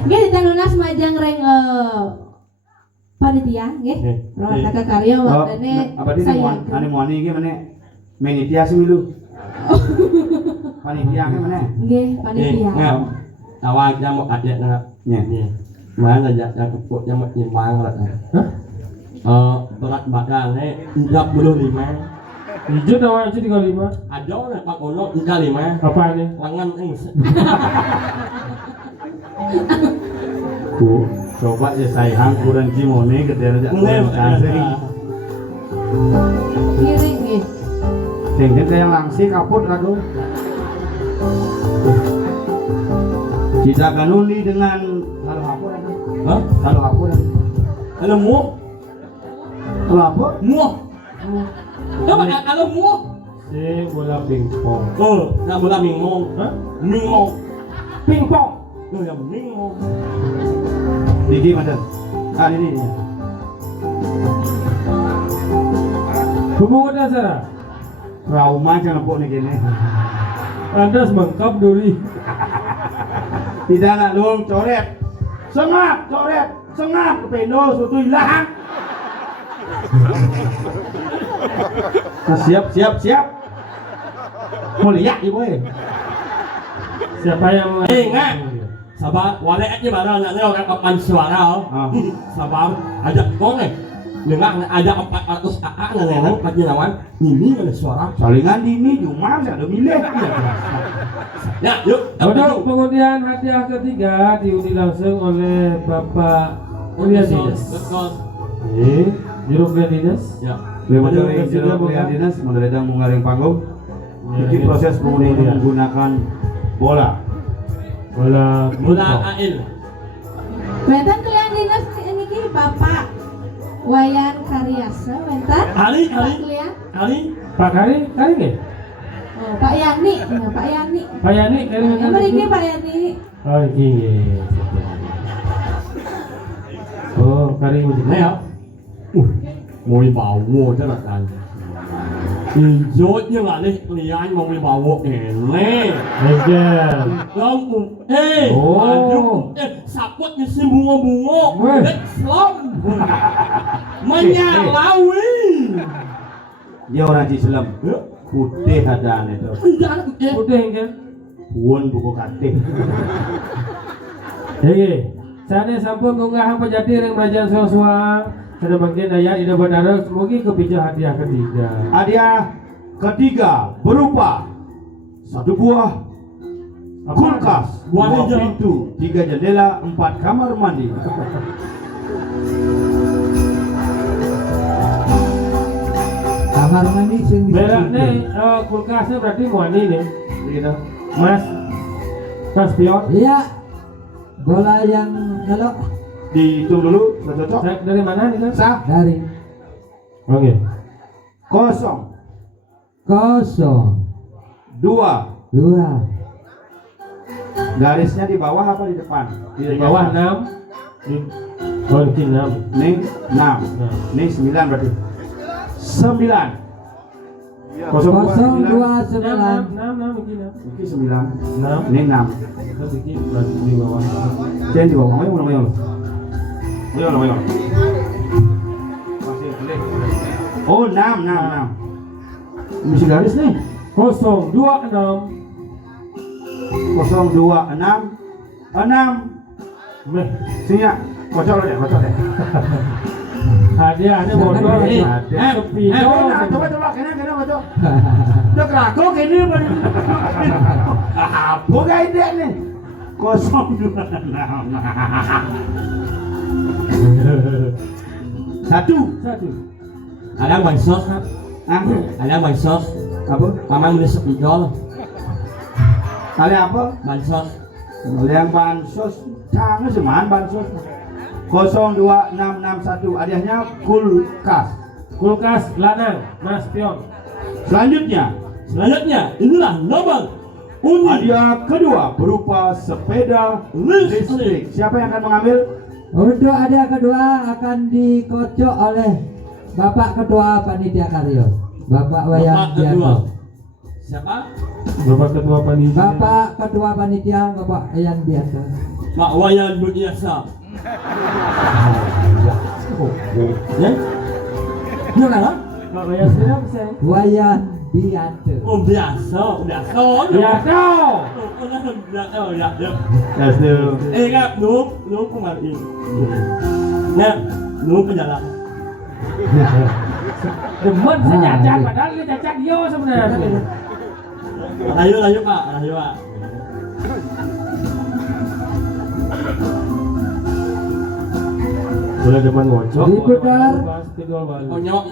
Nggih titiang lunas majang reng panitia nggih. Rawat karya waktene apa dia mau ani gimana? Menitia sih milu. Panitia gimana? Nggih, panitia. Ngam. Awak yang mau ada enggak? Nya. Mana aja yang keput yang mau nyimbang berat. Berat badannya 35. Hijau nama aja 35. Ada orang Pak Ono 35. Apa nih? Lengan enggak. Coba ya saya hangkuran kimono ke daerah Kiri nggih. Dengan kayak langsing kaput aku. Kita ganuni dengan kalau apa? Hah? Kalau apa? Ada muah. Apa? Muah. Coba ada muah. Si bola pingpong. Nak bola mingmong. Hah? Mingmong. Pingpong. Yang mingmong. Digi mana? Ah ini. Hubungan dasar. Trauma jangan pok nih gini. Anda semangkap duri. Tidak nak dong, coret. Sengap, coret. Sengap ke pendo, suatu hilang. Nah, siap. Mau lihat ibu Siapa yang Ingat. Sabar, wala aja mana nak orang kapan suara. Sabar, ajak kong Dengar ada 400 kakak nenek lagi lawan. Ini ada suara. Salingan dini cuma saya ada milih. Ya, yuk. Untuk pengundian hadiah ketiga diundi langsung oleh Bapak Ulian Dinas. Betul. Jeruk Ulian Dinas. Ya. Lewat dari Jeruk Ulian Dinas, mendadak mengaring panggung. Jadi proses pengundian menggunakan bola. Bola AIL. Bentar kalian dinas ini Bapak Wayan Karyasa, bentar. Ali. Pak Kari nggih? Oh, Pak Yani, ya, Pak Yani. Pak Yani kari Ya, mari Pak Yani. Oh, iki nggih. Oh, kari Này hả? Ngồi bảo vô chắc là anh. Dốt nhưng mà đi, thì anh mà ngồi bảo vô nè. Aja. Không, ê, Oh. sạp quất như xin bunga. Weh. Đấy, slom. Manyang lawi. Dia orang Islam. Putih ada itu. Iya, anak kecil. Putih kan? Puan buku kating. Oke, sana sampun ngunggah pejati yang kerajaan Soswa. Sada bagian daya ida bandara semoga kepijak hadiah ketiga. Hadiah ketiga berupa satu buah kulkas, Buah dua hijau. pintu, 3 jendela, 4 kamar mandi. Kamar mandi sing Berak nih, kulkasnya berarti muani nih, Begitu. Mas Pion. Iya. Bola yang kalau Dihitung dulu, sudah cocok. Dari mana nih kan? Sah, dari Oke. kosong, 02. 2. Garisnya di bawah apa di depan? Di bawah 6. Di oh di 6. Nih 6. Nah. Nih 9 berarti. 9. 029. 6 begini. Ini 9. 6. Ini 6. Terus ini berarti di bawah. Jangan di bawah. Ayo. Masih boleh. Oh 6. Mesti garis nih. 026. 026 6. Meh. Sini ya. Kocok deh. Hadiahnya bodor nih. Sepino. Coba kena kocok. Udah kerakuk ini apa nih? Apa ide nih? 026. 1. Ada bansos kan? Ah, Ada bansos. apa? Mamang beli sepijol. Ada apa? Bansos. Yang bansos, jangan seman bansos. 02661 hadiahnya kulkas. Kulkas lanang, Mas Pion. Selanjutnya, Inilah nomor undi. hadiah kedua berupa sepeda listrik. Siapa yang akan mengambil? Untuk hadiah kedua akan dikocok oleh Bapak Ketua Panitia Karyo, Bapak Wayan Bapak kedua. Bianto. Siapa? Bapak Ketua Panitia. Bapak Ketua Panitia Bapak Wayan Bianto. Mak Wayan Biasa. Ya? Gimana kan? Pak Wayan siapa sih? Wayan Bianto. Oh biasa. Ya kau. Ya. Yes, dulu. Ingat, lu kemarin. Nah, lu penjara. Demen saya cacat, padahal dia cacat yo sebenarnya. Lanjut Pak. Boleh demen ngocok. Diputar. Konyok.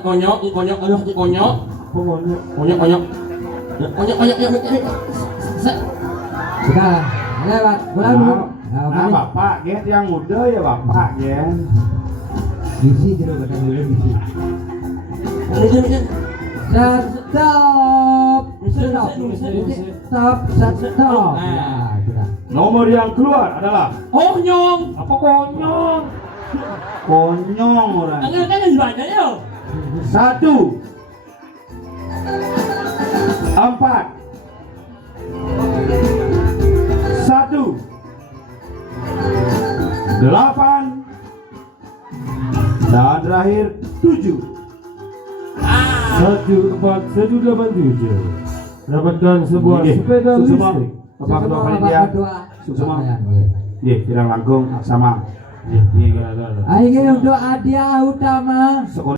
Sudah lewat. Pulang dulu. Nah, Bapak, yang muda ya Bapak, Gisi jero kadang dulu gisi. Stop. Nah, sudah. Nomor yang keluar adalah Oh nyong. Apa konyol? konyong orang. Kan gimana ya? 1 4 1 8 dan terakhir 7. 1487 dapatkan sebuah Oke, sepeda semua. listrik. Bapak Ketua Semua Panitia. doa. Semua. Iya. Iya, tidak langkung sama. Iya, iya, iya. Ayo untuk hadiah utama. Sekolah